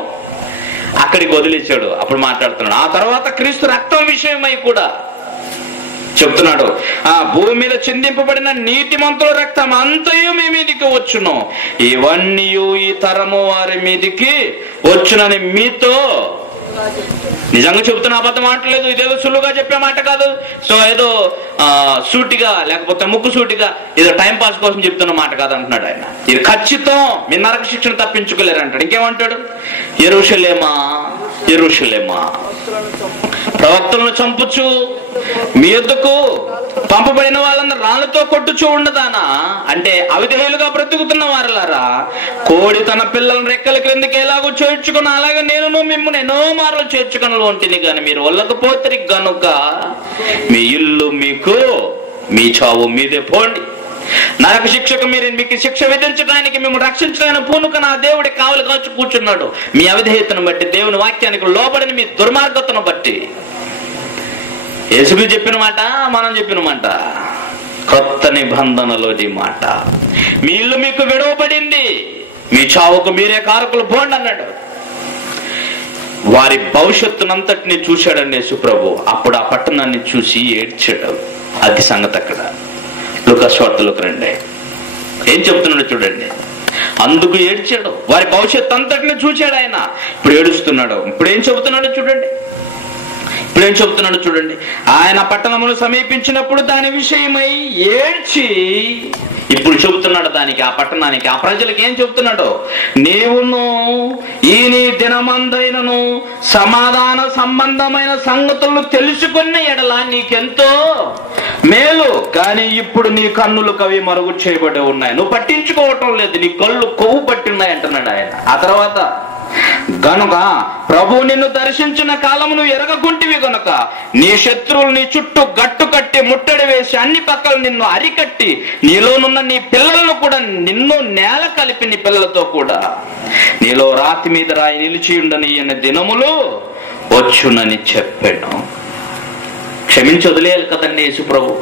అక్కడికి వదిలేశాడు. అప్పుడు మాట్లాడుతున్నాడు. ఆ తర్వాత క్రీస్తు రక్తం విషయమై కూడా చెప్తున్నాడు. ఆ భూమి మీద చిందింపబడిన నీతిమంతుల రక్తం అంతయు మీ మీదికి వచ్చును, ఇవన్నీ ఈ తరము వారి మీదికి వచ్చునని మీతో నిజంగా చెబుతున్న అబద్ధం మాటలేదు. ఇదేదో సులువుగా చెప్పే మాట కాదు. సో ఏదో సూటిగా లేకపోతే ముక్కు సూటిగా ఏదో టైం పాస్ కోసం చెప్తున్న మాట కాదు అంటున్నాడు ఆయన. ఇది ఖచ్చితం, మీ నరక శిక్షణ తప్పించుకోలేరు అంటాడు. ఇంకేమంటాడు? యెరూషలేమా, యెరూషలేమా, ప్రవక్తలను చంపుచు మీ యొద్దకు పంపబడిన వాళ్ళందరూ రాళ్ళతో కొట్టుచూ ఉండదానా? అంటే అవిధేయులుగా బ్రతుకుతున్న వారలారా, కోడి తన పిల్లలను రెక్కల క్రిందకి ఎలాగో చేర్చుకుని అలాగే నేను మిమ్మల్ని ఎన్నో మార్లు చేర్చుకుని ఉంటుంది కానీ మీరు వెళ్ళకపోతే గనుక మీ ఇల్లు మీకు, మీ చావు మీదే పోండి. నరక శిక్షకు మీకు శిక్ష విధించడానికి, మేము రక్షించడానికి పూనుక నా దేవుడి కావలి కాచి కూర్చున్నాడు. మీ అవిధేయతను బట్టి, దేవుని వాక్యానికి లోబడిన మీ దుర్మార్గతను బట్టి. యేసుకు చెప్పిన మాట, మనం చెప్పిన మాట, కొత్త నిబంధనలోని మాట. మీ ఇల్లు మీకు విడవబడింది, మీ చావుకు మీరే కారకులు పోండి అన్నాడు. వారి భవిష్యత్తునంతటిని చూశాడండి యేసు ప్రభు. అప్పుడు ఆ పట్టణాన్ని చూసి ఏడ్చాడు. అది సంగతి. అక్కడ లూకా సువార్తలోకి రండి, ఏం చెప్తున్నాడు చూడండి. అందుకు ఏడ్చాడు. వారి భవిష్యత్తు అంతటిని చూశాడు ఆయన. ఇప్పుడు ఏడుస్తున్నాడు. ఇప్పుడు ఏం చెబుతున్నాడు చూడండి. ఆయన పట్టణమును సమీపించినప్పుడు దాని విషయమై ఏడ్చి, ఇప్పుడు చెబుతున్నాడు దానికి, ఆ పట్టణానికి, ఆ ప్రజలకు ఏం చెబుతున్నాడు? నీవును ఈ నీ దినమందైనను సమాధాన సంబంధమైన సంగతులను తెలుసుకున్న ఎడల నీకెంతో మేలు. కానీ ఇప్పుడు నీ కన్నులు కవి మరుగు చేయబడి ఉన్నాయి, నువ్వు పట్టించుకోవటం లేదు, నీ కళ్ళు కొవ్వు పట్టిన్నాయి అంటున్నాడు ఆయన. ఆ తర్వాత, గనుక ప్రభు నిన్ను దర్శించిన కాలమును ఎరగకుంటివి గనుక నీ శత్రువులు నీ చుట్టూ గట్టు కట్టి ముట్టడి వేసి అన్ని పక్కలు నిన్ను అరికట్టి నీలోనున్న నీ పిల్లలను కూడా నిన్ను నేల కలిపి నీ పిల్లలతో కూడా నీలో రాతి మీద రాయి నిలిచి ఉండని అనే దినములు వచ్చునని చెప్పాను. క్షమించి వదిలేయాలి కదండి యేసు ప్రభు.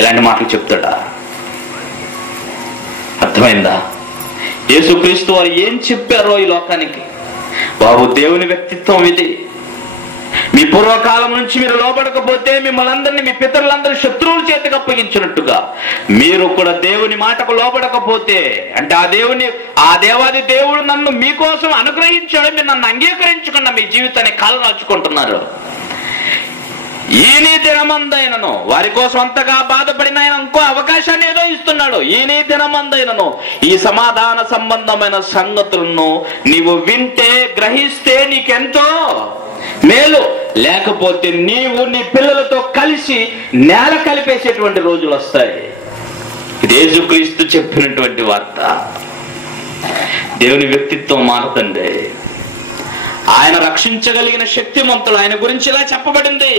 ఇలాంటి మాటలు చెప్తాడా? అర్థమైందా? యేసుక్రీస్తు వారు ఏం చెప్పారో ఈ లోకానికి. బాబు, దేవుని వ్యక్తిత్వం ఇది. మీ పూర్వకాలం నుంచి మీరు లోబడకపోతే మిమ్మల్ని అందరినీ, మీ పితరులందరూ శత్రువుల చేతికి అప్పగించినట్టుగా మీరు కూడా దేవుని మాటకు లోబడకపోతే, అంటే ఆ దేవాది దేవుడు నన్ను మీకోసం అనుగ్రహించాడు, మీరు నన్ను అంగీకరించకుండా మీ జీవితాన్ని కాలరాచుకుంటున్నారు. ఈ నీ దినమందైనను, వారి కోసం అంతగా బాధపడిన ఆయన ఇంకో అవకాశాన్ని ఏదో ఇస్తున్నాడు. ఈ నీ దినమందైనను ఈ సమాధాన సంబంధమైన సంగతులను నీవు వింటే, గ్రహిస్తే నీకెంతో మేలు. లేకపోతే నీవు నీ పిల్లలతో కలిసి నేల కలిపేసేటువంటి రోజులు వస్తాయి. ఇది యేసుక్రీస్తు చెప్పినటువంటి వార్త. దేవుని వ్యక్తిత్వం మారుతండి. ఆయన రక్షించగలిగిన శక్తిమంతుడు. ఆయన గురించి ఇలా చెప్పబడింది.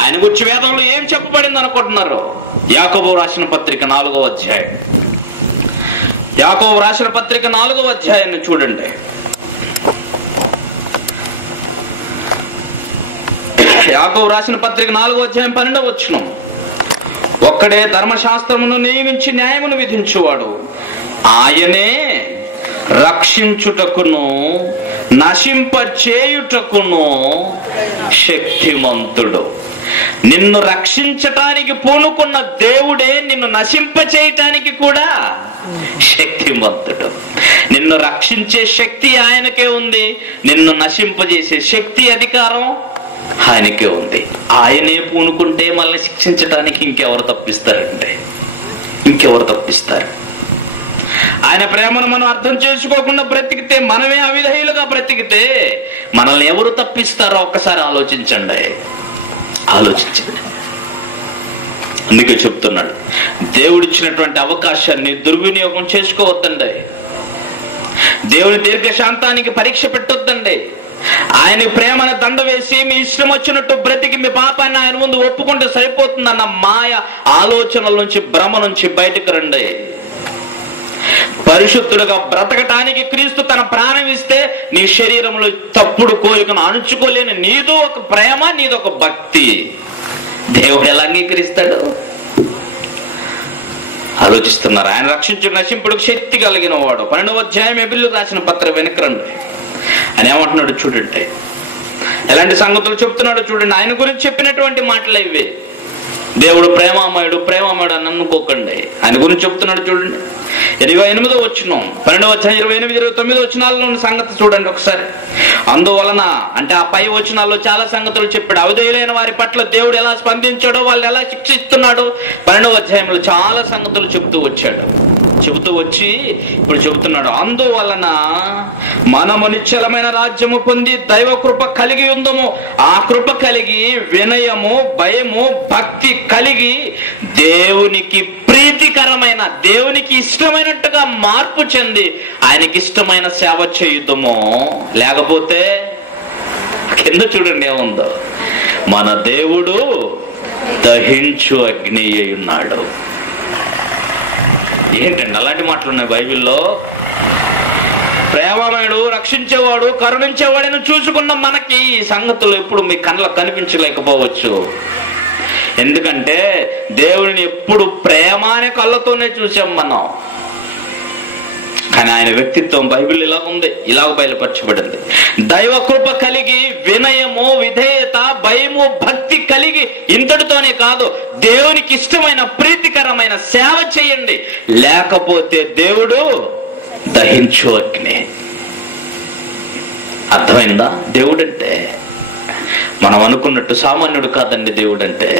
ఆయన గురించి వేదంలో ఏం చెప్పబడింది అనుకుంటున్నారు? యాకోబు రాసిన పత్రిక 4వ అధ్యాయం. యాకోబు రాసిన పత్రిక 4వ అధ్యాయాన్ని చూడండి. యాకోబు రాసిన పత్రిక 4వ అధ్యాయం 12వ వచనం. ఒక్కడే ధర్మశాస్త్రమును నియమించి న్యాయమును విధించువాడు, ఆయనే రక్షించుటకును నశింపచేయుటకును శక్తిమంతుడు. నిన్ను రక్షించటానికి పూనుకున్న దేవుడే నిన్ను నశింపచేయటానికి కూడా శక్తిమంతుడు. నిన్ను రక్షించే శక్తి ఆయనకే ఉంది, నిన్ను నశింపజేసే శక్తి, అధికారం ఆయనకే ఉంది. ఆయనే పూనుకుంటే మనల్ని శిక్షించటానికి ఇంకెవరు తప్పిస్తారంటే? ఇంకెవరు తప్పిస్తారు? ఆయన ప్రేమను మనం అర్థం చేసుకోకుండా బ్రతికితే, మనమే అవిధేయులుగా బ్రతికితే మనల్ని ఎవరు తప్పిస్తారో ఒక్కసారి ఆలోచించండి. అందుకే చెప్తున్నాడు, దేవుడిచ్చినటువంటి అవకాశాన్ని దుర్వినియోగం చేసుకోవద్దండి. దేవుని దీర్ఘశాంతానికి పరీక్ష పెట్టొద్దండి. ఆయన ప్రేమను దండ వేసి మీ ఇష్టం వచ్చినట్టు బ్రతికి మీ పాపాన్ని ఆయన ముందు ఒప్పుకుంటే సరిపోతుందన్న మాయ ఆలోచనల నుంచి, భ్రమ నుంచి బయటకు రండి. పరిశుద్ధుడుగా బ్రతకటానికి క్రీస్తు తన ప్రాణం ఇస్తే నీ శరీరంలో తప్పుడు కోరికను అణుచుకోలేని నీదో ఒక ప్రేమ, నీదో ఒక భక్తి దేవుడు ఎలా అంగీకరిస్తాడు? ఆలోచిస్తున్నారు. ఆయన రక్షించు నశింపుడికి శక్తి కలిగిన వాడు. 12వ అధ్యాయం ఎబిల్లు రాసిన పత్రిక వెనకరండి. ఆయన ఏమంటున్నాడు చూడండి, ఎలాంటి సంగతులు చెప్తున్నాడు చూడండి. ఆయన గురించి చెప్పినటువంటి మాటలు ఇవే. దేవుడు ప్రేమామయుడు అని అనుకోకండి. ఆయన గురించి చెప్తున్నాడు చూడండి. 28వ వచనం, 12వ అధ్యాయం 28, 29 వచనాల్లో సంగతి చూడండి ఒకసారి. అందువలన, అంటే ఆ పై వచనాల్లో చాలా సంగతులు చెప్పాడు. అవిధేయులైన వారి పట్ల దేవుడు ఎలా స్పందించాడో, వాళ్ళు ఎలా శిక్షిస్తున్నాడో 12వ అధ్యాయంలో చాలా సంగతులు చెబుతూ వచ్చి ఇప్పుడు చెబుతున్నాడు. అందువలన మనము నిశ్చలమైన రాజ్యము పొంది దైవ కృప కలిగి ఉందము. ఆ కృప కలిగి వినయము, భయము, భక్తి కలిగి దేవునికి ప్రీతికరమైన, దేవునికి ఇష్టమైనట్టుగా మార్పు చెంది ఆయనకి ఇష్టమైన సేవ చేయుదము. లేకపోతే కింద చూడండి ఏముందో, మన దేవుడు దహించు అగ్ని అయి ఉన్నాడు. ఏంటండి అలాంటి మాటలు ఉన్నాయి బైబిల్లో? ప్రేమమయుడు, రక్షించేవాడు, కరుణించేవాడని చూసుకున్న మనకి ఈ సంగతులు ఎప్పుడు మీ కళ్ళకు కనిపించలేకపోవచ్చు. ఎందుకంటే దేవుడిని ఎప్పుడు ప్రేమ అనే కళ్ళతోనే చూసాం మనం. కానీ ఆయన వ్యక్తిత్వం బైబిల్ ఇలా ఉంది, ఇలాగ బయలుపరచబడింది. దైవ కృప కలిగి, వినయము, విధేయత, భయము, భక్తి కలిగి, ఇంతటితోనే కాదు, దేవునికి ఇష్టమైన ప్రీతికరమైన సేవ చేయండి, లేకపోతే దేవుడు దహించు అగ్ని. అర్థమైందా? దేవుడంటే మనం అనుకున్నట్టు సామాన్యుడు కాదండి. దేవుడంటే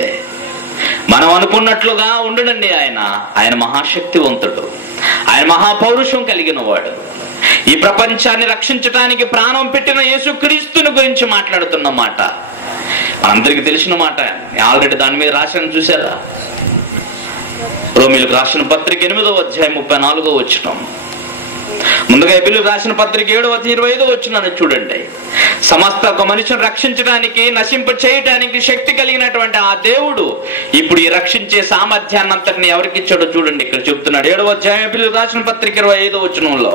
మనం అనుకున్నట్లుగా ఉండడండి. ఆయన మహాశక్తివంతుడు, ఆయన మహాపౌరుషం కలిగిన వాడు. ఈ ప్రపంచాన్ని రక్షించడానికి ప్రాణం పెట్టిన యేసుక్రీస్తుని గురించి మాట్లాడుతున్న మాట మనందరికి తెలిసిన మాట. ఆల్రెడీ దాని మీద రాసిన చూసారా? రోమీయులకు రాసిన పత్రిక 8వ అధ్యాయం 34వ వచనం. ముందుగా ఎబిలుకు రాసిన పత్రిక 7వ అధ్యాయం 25వ వచనాన్ని చూడండి. సమస్త ఒక మనిషిని రక్షించడానికి, నశింప చేయడానికి శక్తి కలిగినటువంటి ఆ దేవుడు ఇప్పుడు ఈ రక్షించే సామర్థ్యాన్ని అంతటిని ఎవరికి ఇచ్చాడో చూడండి. ఇక్కడ చెప్తున్నాడు 7వ అధ్యాయం ఎబిలుకు రాసిన పత్రిక 25వ వచనంలో,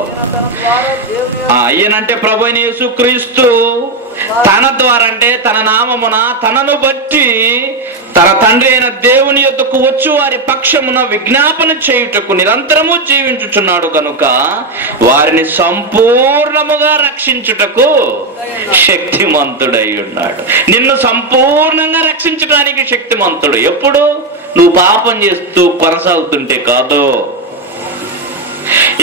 ఈయనంటే ప్రభు అయిన యేసుక్రీస్తు తన ద్వారా, అంటే తన నామమున, తనను బట్టి తన తండ్రి అయిన దేవుని యొద్దకు వచ్చు వారి పక్షమున విజ్ఞాపన చేయుటకు నిరంతరము జీవించుచున్నాడు కనుక వారిని సంపూర్ణముగా రక్షించుటకు శక్తిమంతుడై ఉన్నాడు. నిన్ను సంపూర్ణంగా రక్షించడానికి శక్తిమంతుడు. ఎప్పుడు? నువ్వు పాపం చేస్తూ కొనసాగుతుంటే కాదు.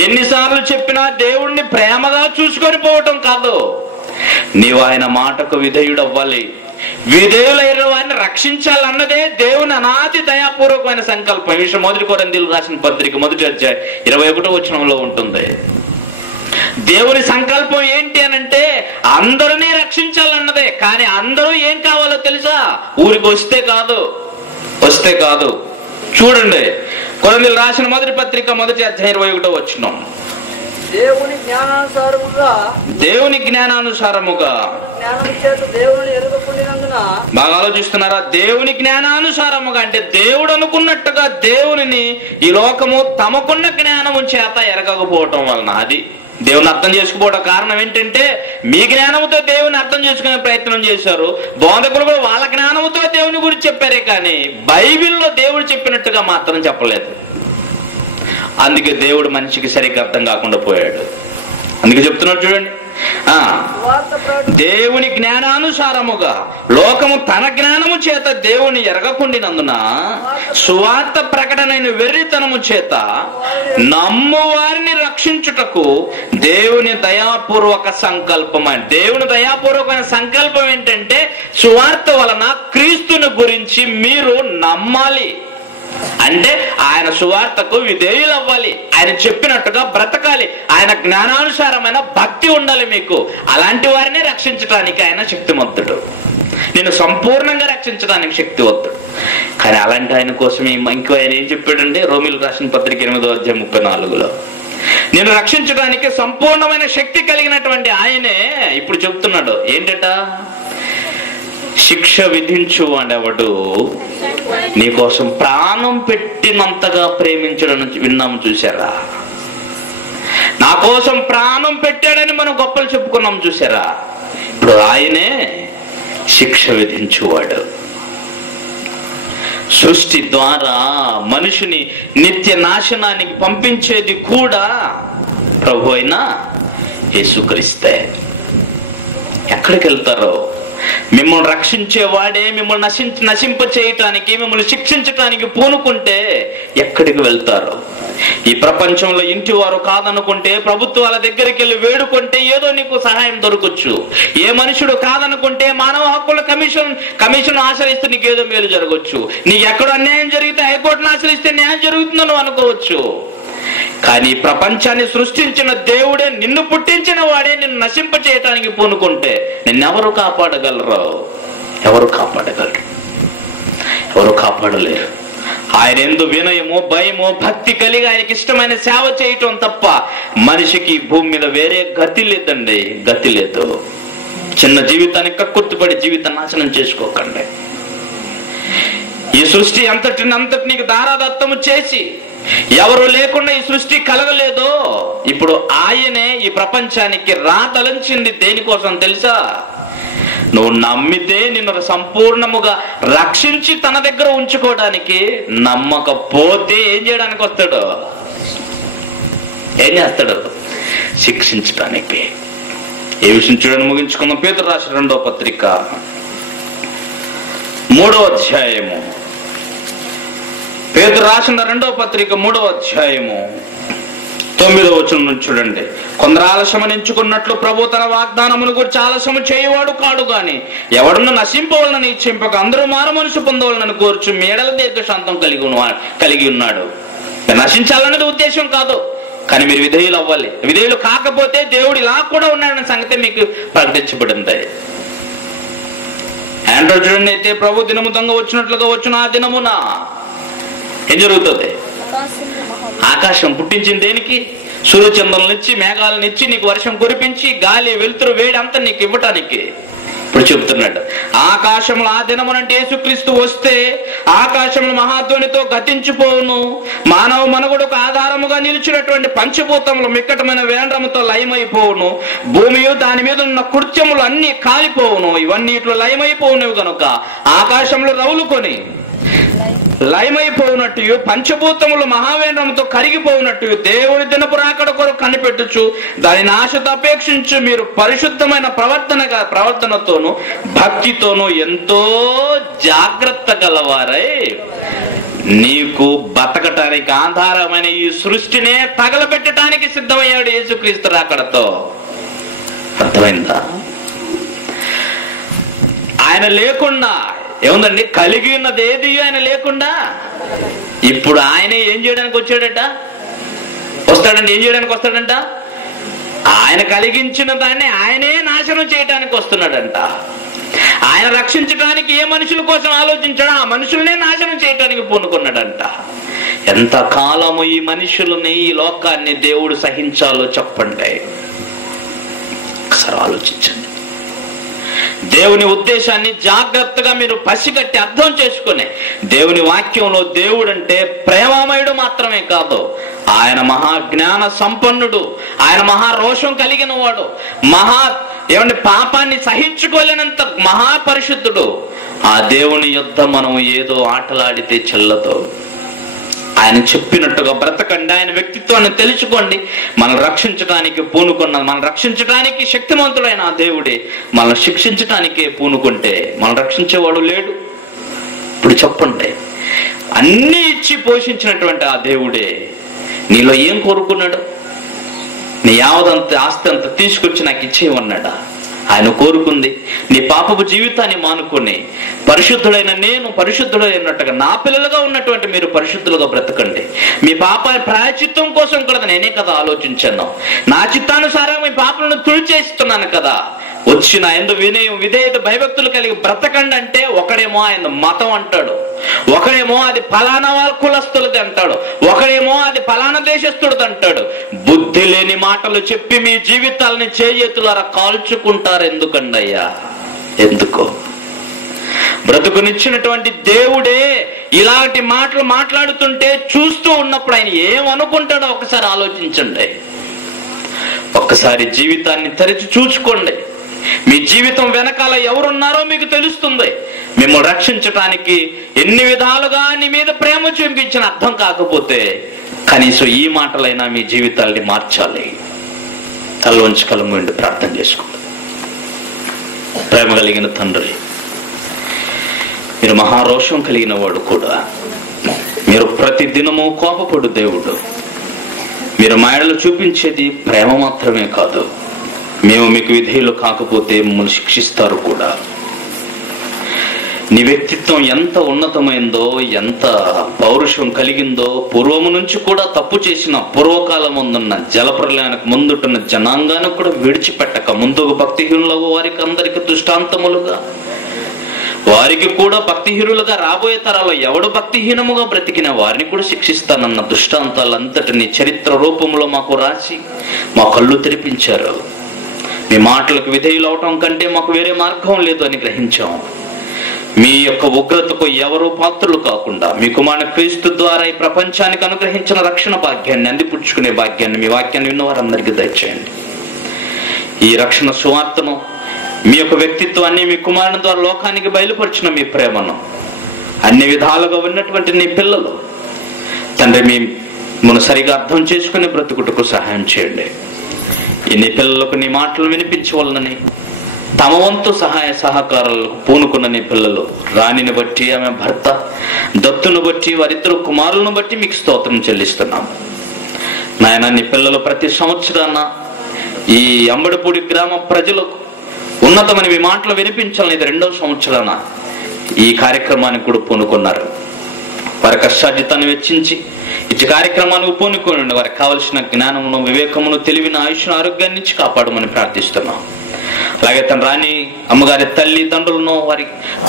ఎన్నిసార్లు చెప్పినా దేవుణ్ణి ప్రేమగా చూసుకొని పోవటం కాదు. నీవు ఆయన మాటకు విధేయుడు అవ్వాలి. విధేయులైన వారిని రక్షించాలన్నదే దేవుని అనాది దయాపూర్వకమైన సంకల్పం. ఈ విషయం 1 కొరింథీయులకు రాసిన పత్రిక 1వ అధ్యాయం 21వ వచనంలో ఉంటుంది. దేవుని సంకల్పం ఏంటి అనంటే అందరినీ రక్షించాలన్నదే. కానీ అందరూ ఏం కావాలో తెలుసా? ఊరికి వస్తే కాదు. చూడండి, కొరింథీయులకు రాసిన 1వ పత్రిక 1వ అధ్యాయం 21వ వచనం. దేవుని జ్ఞానానుసారముగా బాగా ఆలోచిస్తున్నారా? దేవుని జ్ఞానానుసారముగా అంటే దేవుడు అనుకున్నట్టుగా దేవుని ఈ లోకము తమకున్న జ్ఞానము చేత ఎరగకపోవటం వలన, అది దేవుని అర్థం చేసుకోవడం కారణం ఏంటంటే మీ జ్ఞానముతో దేవుని అర్థం చేసుకునే ప్రయత్నం చేశారు. బోధకులు కూడా వాళ్ళ జ్ఞానముతో దేవుని గురించి చెప్పారే కానీ బైబిల్లో దేవుడు చెప్పినట్టుగా మాత్రం చెప్పలేదు. అందుకే దేవుడు మనిషికి సరిగ్గా అర్థం కాకుండా పోయాడు. అందుకే చెప్తున్నాడు చూడండి, దేవుని జ్ఞానానుసారముగా లోకము తన జ్ఞానము చేత దేవుని ఎరగకుండినందున సువార్త ప్రకటనైన వెర్రితనము చేత నమ్ము వారిని రక్షించుటకు దేవుని దయాపూర్వక సంకల్పం. దేవుని దయాపూర్వకమైన సంకల్పం ఏంటంటే సువార్త వలన క్రీస్తుని గురించి మీరు నమ్మాలి. అంటే ఆయన సువార్తకు విధేయులు అవ్వాలి, ఆయన చెప్పినట్టుగా బ్రతకాలి, ఆయన జ్ఞానానుసారమైన భక్తి ఉండాలి మీకు. అలాంటి వారిని రక్షించడానికి ఆయన శక్తిమంతుడు, నేను సంపూర్ణంగా రక్షించడానికి శక్తివంతుడు. కానీ అలాంటి ఆయన కోసం ఇంకో ఆయన ఏం చెప్పాడండి? రోమీయులకు రాసిన పత్రిక 8వ అధ్యాయం 34లో నేను రక్షించడానికి సంపూర్ణమైన శక్తి కలిగినటువంటి ఆయనే ఇప్పుడు చెప్తున్నాడు ఏంటట? శిక్ష విధించు అనేవాడు నీకోసం ప్రాణం పెట్టినంతగా ప్రేమించడం విన్నాము, చూసారా? నా కోసం ప్రాణం పెట్టాడని మనం గొప్పలు చెప్పుకున్నాం, చూసారా? ఇప్పుడు ఆయనే శిక్ష విధించువాడు. సృష్టి ద్వారా మనిషిని నిత్య నాశనానికి పంపించేది కూడా ప్రభు అయిన యేసుక్రీస్తే. ఎక్కడికి వెళ్తారో మిమ్మల్ని రక్షించేవాడే మిమ్మల్ని నశింప చేయటానికి, మిమ్మల్ని శిక్షించటానికి పూనుకుంటే ఎక్కడికి వెళ్తారో? ఈ ప్రపంచంలో ఇంటి వారు కాదనుకుంటే ప్రభుత్వాల దగ్గరికి వెళ్ళి వేడుకుంటే ఏదో నీకు సహాయం దొరకచ్చు. ఏ మనుషుడు కాదనుకుంటే మానవ హక్కుల కమిషన్ ఆశ్రయిస్తే నీకేదో మేలు జరగచ్చు. నీకు ఎక్కడ అన్యాయం జరిగితే హైకోర్టును ఆశ్రయిస్తే న్యాయం జరుగుతుందని అనుకోవచ్చు. కానీ ప్రపంచాన్ని సృష్టించిన దేవుడే, నిన్ను పుట్టించిన వాడే నిన్ను నశింప చేయటానికి పూనుకుంటే నిన్నెవరు కాపాడగలరు? ఎవరు కాపాడలేరు. ఆయన యందు వినయము, భయము, భక్తి కలిగి ఆయనకి ఇష్టమైన సేవ చేయటం తప్ప మనిషికి భూమి మీద వేరే గతి లేదండి, గతి లేదు. చిన్న జీవితాన్ని కక్కుర్తిపడి జీవితం నాశనం చేసుకోకండి. ఈ సృష్టి అంతటిని నీకు దారాదత్తము చేసి ఎవరు లేకుండా ఈ సృష్టి కలగలేదో ఇప్పుడు ఆయనే ఈ ప్రపంచానికి రాతలంచింది దేనికోసం తెలుసా? నువ్వు నమ్మితే నిన్ను సంపూర్ణముగా రక్షించి తన దగ్గర ఉంచుకోవడానికి. నమ్మకపోతే ఏం చేయడానికి వస్తాడు? ఏం చేస్తాడు? శిక్షించడానికి. ఏ విషయం చూడని ముగించుకుందాం. పేతురు రాసిన 2వ పత్రిక 3వ అధ్యాయము. పేతురు రాసిన 2వ పత్రిక 3వ అధ్యాయము 9వ వచనం నుంచి చూడండి. కొందరు ఆలస్యమని ఎంచుకున్నట్లు ప్రభు తన వాగ్దానమును గురించి ఆలస్యము చేయవాడు కాడు గాని ఎవడన్నా నశింపవలనని ఇచ్చింపక అందరూ మారు మనసు పొందవలనని కోరుచు మేడల దీర్ఘశాంతం కలిగి ఉన్నాడు. నశించాలన్నది ఉద్దేశం కాదు, కానీ మీరు విధేయులు అవ్వాలి. విధేయులు కాకపోతే దేవుడు ఇలా కూడా ఉన్నాడన్న సంగతి మీకు ప్రకటించబడింది. ఆండ్రాయిడ్ చూడండి, అయితే ప్రభు దినము దొంగ వచ్చినట్లుగా వచ్చిన ఆ దినమున ఏం జరుగుతుంది? ఆకాశం పుట్టించింది దేనికి? సూర్యచంద్రులనిచ్చి మేఘాలనిచ్చి నీకు వర్షం కురిపించి గాలి వెలుతురు వేడి అంతా నీకు ఇవ్వటానికి. ఇప్పుడు చెబుతున్నాడు, ఆకాశంలో ఆ దినమునంటే యేసుక్రీస్తు వస్తే ఆకాశంలో మహాధ్వనితో గతించిపోవును. మానవ మనుగడకు ఆధారముగా నిలిచినటువంటి పంచభూతములు మిక్కటమైన వేండ్రముతో లయమైపోవును. భూమియు దాని మీద ఉన్న కృత్యములు అన్ని కాలిపోవును. ఇవన్నీ ఇట్లు లయమైపోవునవి కనుక ఆకాశంలో రౌలుకొని లయమైపోయినట్టు పంచభూతములు మహావేంద్రముతో కరిగిపోయినట్టు దేవుడి దినపు రాకడ కొరకు కనిపెట్టుచు దానిని ఆశతో అపేక్షించు మీరు పరిశుద్ధమైన ప్రవర్తనతోను భక్తితోను ఎంతో జాగ్రత్త గలవారై నీకు బతకటానికి ఆధారమైన ఈ సృష్టినే తగలబెట్టడానికి సిద్ధమయ్యాడు యేసుక్రీస్తు రాకడతో. అర్థమైందా? ఆయన లేకుండా ఏముందండి? కలిగి ఉన్నది ఏది ఆయన లేకుండా. ఇప్పుడు ఆయనే ఏం చేయడానికి వచ్చాడట? వస్తాడండి. ఏం చేయడానికి వస్తాడంట? ఆయన కలిగించిన దాన్ని ఆయనే నాశనం చేయడానికి వస్తున్నాడంట. ఆయన రక్షించడానికి ఏ మనుషుల కోసం ఆలోచించాడో ఆ మనుషులనే నాశనం చేయడానికి పూనుకున్నాడంట. ఎంత కాలము ఈ మనుషులని ఈ లోకాన్ని దేవుడు సహించాలో చెప్పండి. ఒకసారి ఆలోచించండి. దేవుని ఉద్దేశాన్ని జాగ్రత్తగా మీరు పసిగట్టి అర్థం చేసుకుని దేవుని వాక్యంలో దేవుడు అంటే ప్రేమమయుడు మాత్రమే కాదు, ఆయన మహాజ్ఞాన సంపన్నుడు, ఆయన మహారోషం కలిగిన వాడు, పాపాన్ని సహించుకోలేనంత మహాపరిశుద్ధుడు. ఆ దేవుని యుద్ధ మనం ఏదో ఆటలాడితే చెల్లదు. ఆయన చెప్పినట్టుగా బ్రతకండి. ఆయన వ్యక్తిత్వాన్ని తెలుసుకోండి. మనం రక్షించడానికి పూనుకున్నది, మనం రక్షించడానికి శక్తిమంతుడైన ఆ దేవుడే మనం శిక్షించడానికే పూనుకుంటే మనం రక్షించేవాడు లేడు. ఇప్పుడు చెప్పండి, అన్ని ఇచ్చి పోషించినటువంటి ఆ దేవుడే నీలో ఏం కోరుకున్నాడు? నీ యావదంత ఆస్తి అంతా తీసుకొచ్చి నాకు ఇచ్చేయమన్నాడా? ఆయన కోరుకుంది నీ పాపపు జీవితాన్ని మానుకొని పరిశుద్ధుడైన నేను పరిశుద్ధుడైనట్టుగా నా పిల్లలుగా ఉన్నటువంటి మీరు పరిశుద్ధులుగా బ్రతకండి. మీ పాప ప్రాయచిత్తం కోసం కూడా నేనే కదా ఆలోచించాను. నా చిత్తానుసారం మీ పాపలను తుడిచేస్తున్నాను కదా. వచ్చిన ఎందు వినయం విధేయత భయభక్తులు కలిగి బ్రతకండి అంటే ఒకడేమో ఆయన మతం అంటాడు, ఒకడేమో అది ఫలానా వాళ్ళ కులస్తులది అంటాడు, ఒకడేమో అది ఫలానా దేశస్తుడిది అంటాడు. బుద్ధి లేని మాటలు చెప్పి మీ జీవితాలని చేతులారా కాల్చుకుంటారు. ఎందుకండి అయ్యా? ఎందుకో? బ్రతుకునిచ్చినటువంటి దేవుడే ఇలాంటి మాటలు మాట్లాడుతుంటే చూస్తూ ఉన్నప్పుడు ఆయన ఏమనుకుంటాడో ఒకసారి ఆలోచించండి. ఒక్కసారి జీవితాన్ని తెరిచి చూసుకోండి. మీ జీవితం వెనకాల ఎవరున్నారో మీకు తెలుస్తుంది. మిమ్మల్ని రక్షించటానికి ఎన్ని విధాలుగా నీ మీద ప్రేమ చూపించిన అర్థం కాకపోతే కనీసం ఈ మాటలైనా మీ జీవితాల్ని మార్చాలి. తలవంచి కలముండి ప్రార్థన చేసుకోండి. ప్రేమ కలిగిన తండ్రి, మీరు మహారోషం కలిగిన వాడు కూడా, మీరు ప్రతి దినము కోపపడు దేవుడు. మీరు మాయలు చూపించేది ప్రేమ మాత్రమే కాదు, మేము మీకు విధేయులు కాకపోతే మమ్మల్ని శిక్షిస్తారు కూడా. నీ వ్యక్తిత్వం ఎంత ఉన్నతమైందో, ఎంత పౌరుషం కలిగిందో, పూర్వము నుంచి కూడా తప్పు చేసిన పూర్వకాలం ముందున్న జలప్రలయానికి ముందుంటున్న జనాంగాన్ని కూడా విడిచిపెట్టక ముందుకు భక్తిహీనులకు వారికి అందరికి దృష్టాంతములుగా, వారికి కూడా భక్తిహీనులుగా రాబోయే తరాల్లో ఎవడు భక్తిహీనముగా బ్రతికిన వారిని కూడా శిక్షిస్తానన్న దృష్టాంతాలంతటిని చరిత్ర రూపంలో మాకు రాసి మా కళ్ళు తెరిపించారు. మీ మాటలకు విధేయులు అవటం కంటే మాకు వేరే మార్గం లేదు అని గ్రహించాం. మీ యొక్క ఉగ్రతకు ఎవరూ పాత్రలు కాకుండా మీ కుమారుని క్రీస్తు ద్వారా ఈ ప్రపంచానికి అనుగ్రహించిన రక్షణ భాగ్యాన్ని అందిపుచ్చుకునే భాగ్యాన్ని మీ వాక్యాన్ని విన్న వారందరికీ దయచేయండి. ఈ రక్షణ సువార్తను మీ యొక్క వ్యక్తిత్వాన్ని మీ కుమారుని ద్వారా లోకానికి బయలుపరిచిన మీ ప్రేమను అన్ని విధాలుగా ఉన్నటువంటి నీ పిల్లలు తండ్రి మేము సరిగా అర్థం చేసుకుని బ్రతుకుటకు సహాయం చేయండి. ఈ నీ పిల్లలకు నీ మాటలు వినిపించవలనని తమ వంతు సహాయ సహకారాలకు పూనుకున్న నీ పిల్లలు రాణిని బట్టి ఆమె భర్త దత్తును బట్టి వారిద్దరు కుమారులను బట్టి మీకు స్తోత్రం చెల్లిస్తున్నాం. నాయన నీ పిల్లలు ప్రతి సంవత్సరాన ఈ అంబడిపూడి గ్రామ ప్రజలకు ఉన్నతమైన మీ మాటలు వినిపించాలని ఇది 2వ సంవత్సరాన ఈ కార్యక్రమానికి కూడా పూనుకున్నారు. వారి కష్టార్జితాన్ని వెచ్చించి ఇచ్చి కార్యక్రమానికి పూనుకొని వారికి కావలసిన జ్ఞానమును వివేకమును తెలివిన ఆయుష్ను ఆరోగ్యాన్ని ఇచ్చి కాపాడమని ప్రార్థిస్తున్నాం. అలాగే తన రాణి అమ్మగారి తల్లి తండ్రులను వారి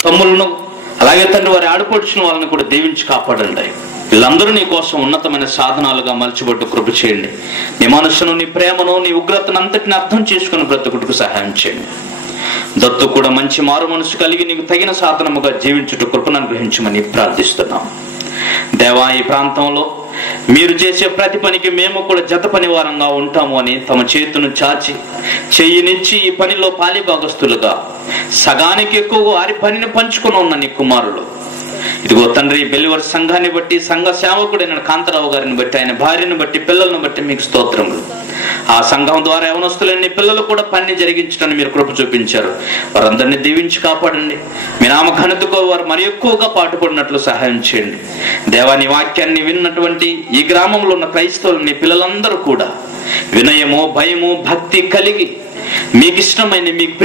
తమ్ములను అలాగే తండ్రి వారి ఆడుపడుచున్న వాళ్ళని కూడా దీవించి కాపాడండి. వీళ్ళందరూ నీ కోసం ఉన్నతమైన సాధనాలుగా మలచబట్టు కృప చేయండి. నీ మనస్సును నీ ప్రేమను నీ ఉగ్రతను అంతటిని అర్థం చేసుకుని బ్రతుకుటకు సహాయం చేయండి. దత్తు కూడా మంచి మారు మనసు కలిగి నీకు తగిన సాధనముగా జీవించుట కృపను అనుగ్రహించమని ప్రార్థిస్తున్నాం. దేవా, ఈ ప్రాంతంలో మీరు చేసే ప్రతి పనికి మేము కూడా జత పని వారంగా ఉంటాము అని తమ చేతును చాచి చెయ్యినిచ్చి ఈ పనిలో పాలిభాగస్తులుగా సగానికి ఎక్కువ వారి పనిని పంచుకుని ఉన్న నీ కుమారులు ఇదిగో తండ్రి బెలివర్ సంఘాన్ని బట్టి సంఘ సేవకుడైన కాంతారావు గారిని బట్టి ఆయన భార్యను బట్టి పిల్లలను బట్టి మీకు స్తోత్రములు. ఆ సంఘం ద్వారా యవనస్తులైన పిల్లలు కూడా పని జరిగించడానికి మీరు కృప చూపించారు. వారందరినీ దీవించి కాపాడండి. మీ నామఘనతకు వారు మరి ఎక్కువగా పాటుపడినట్లు సహాయం చేయండి. దేవాని వాక్యాన్ని విన్నటువంటి ఈ గ్రామంలో ఉన్న క్రైస్తవులు నీ పిల్లలందరూ కూడా వినయము భయము భక్తి కలిగి మీకు ఇష్టమైన మీకు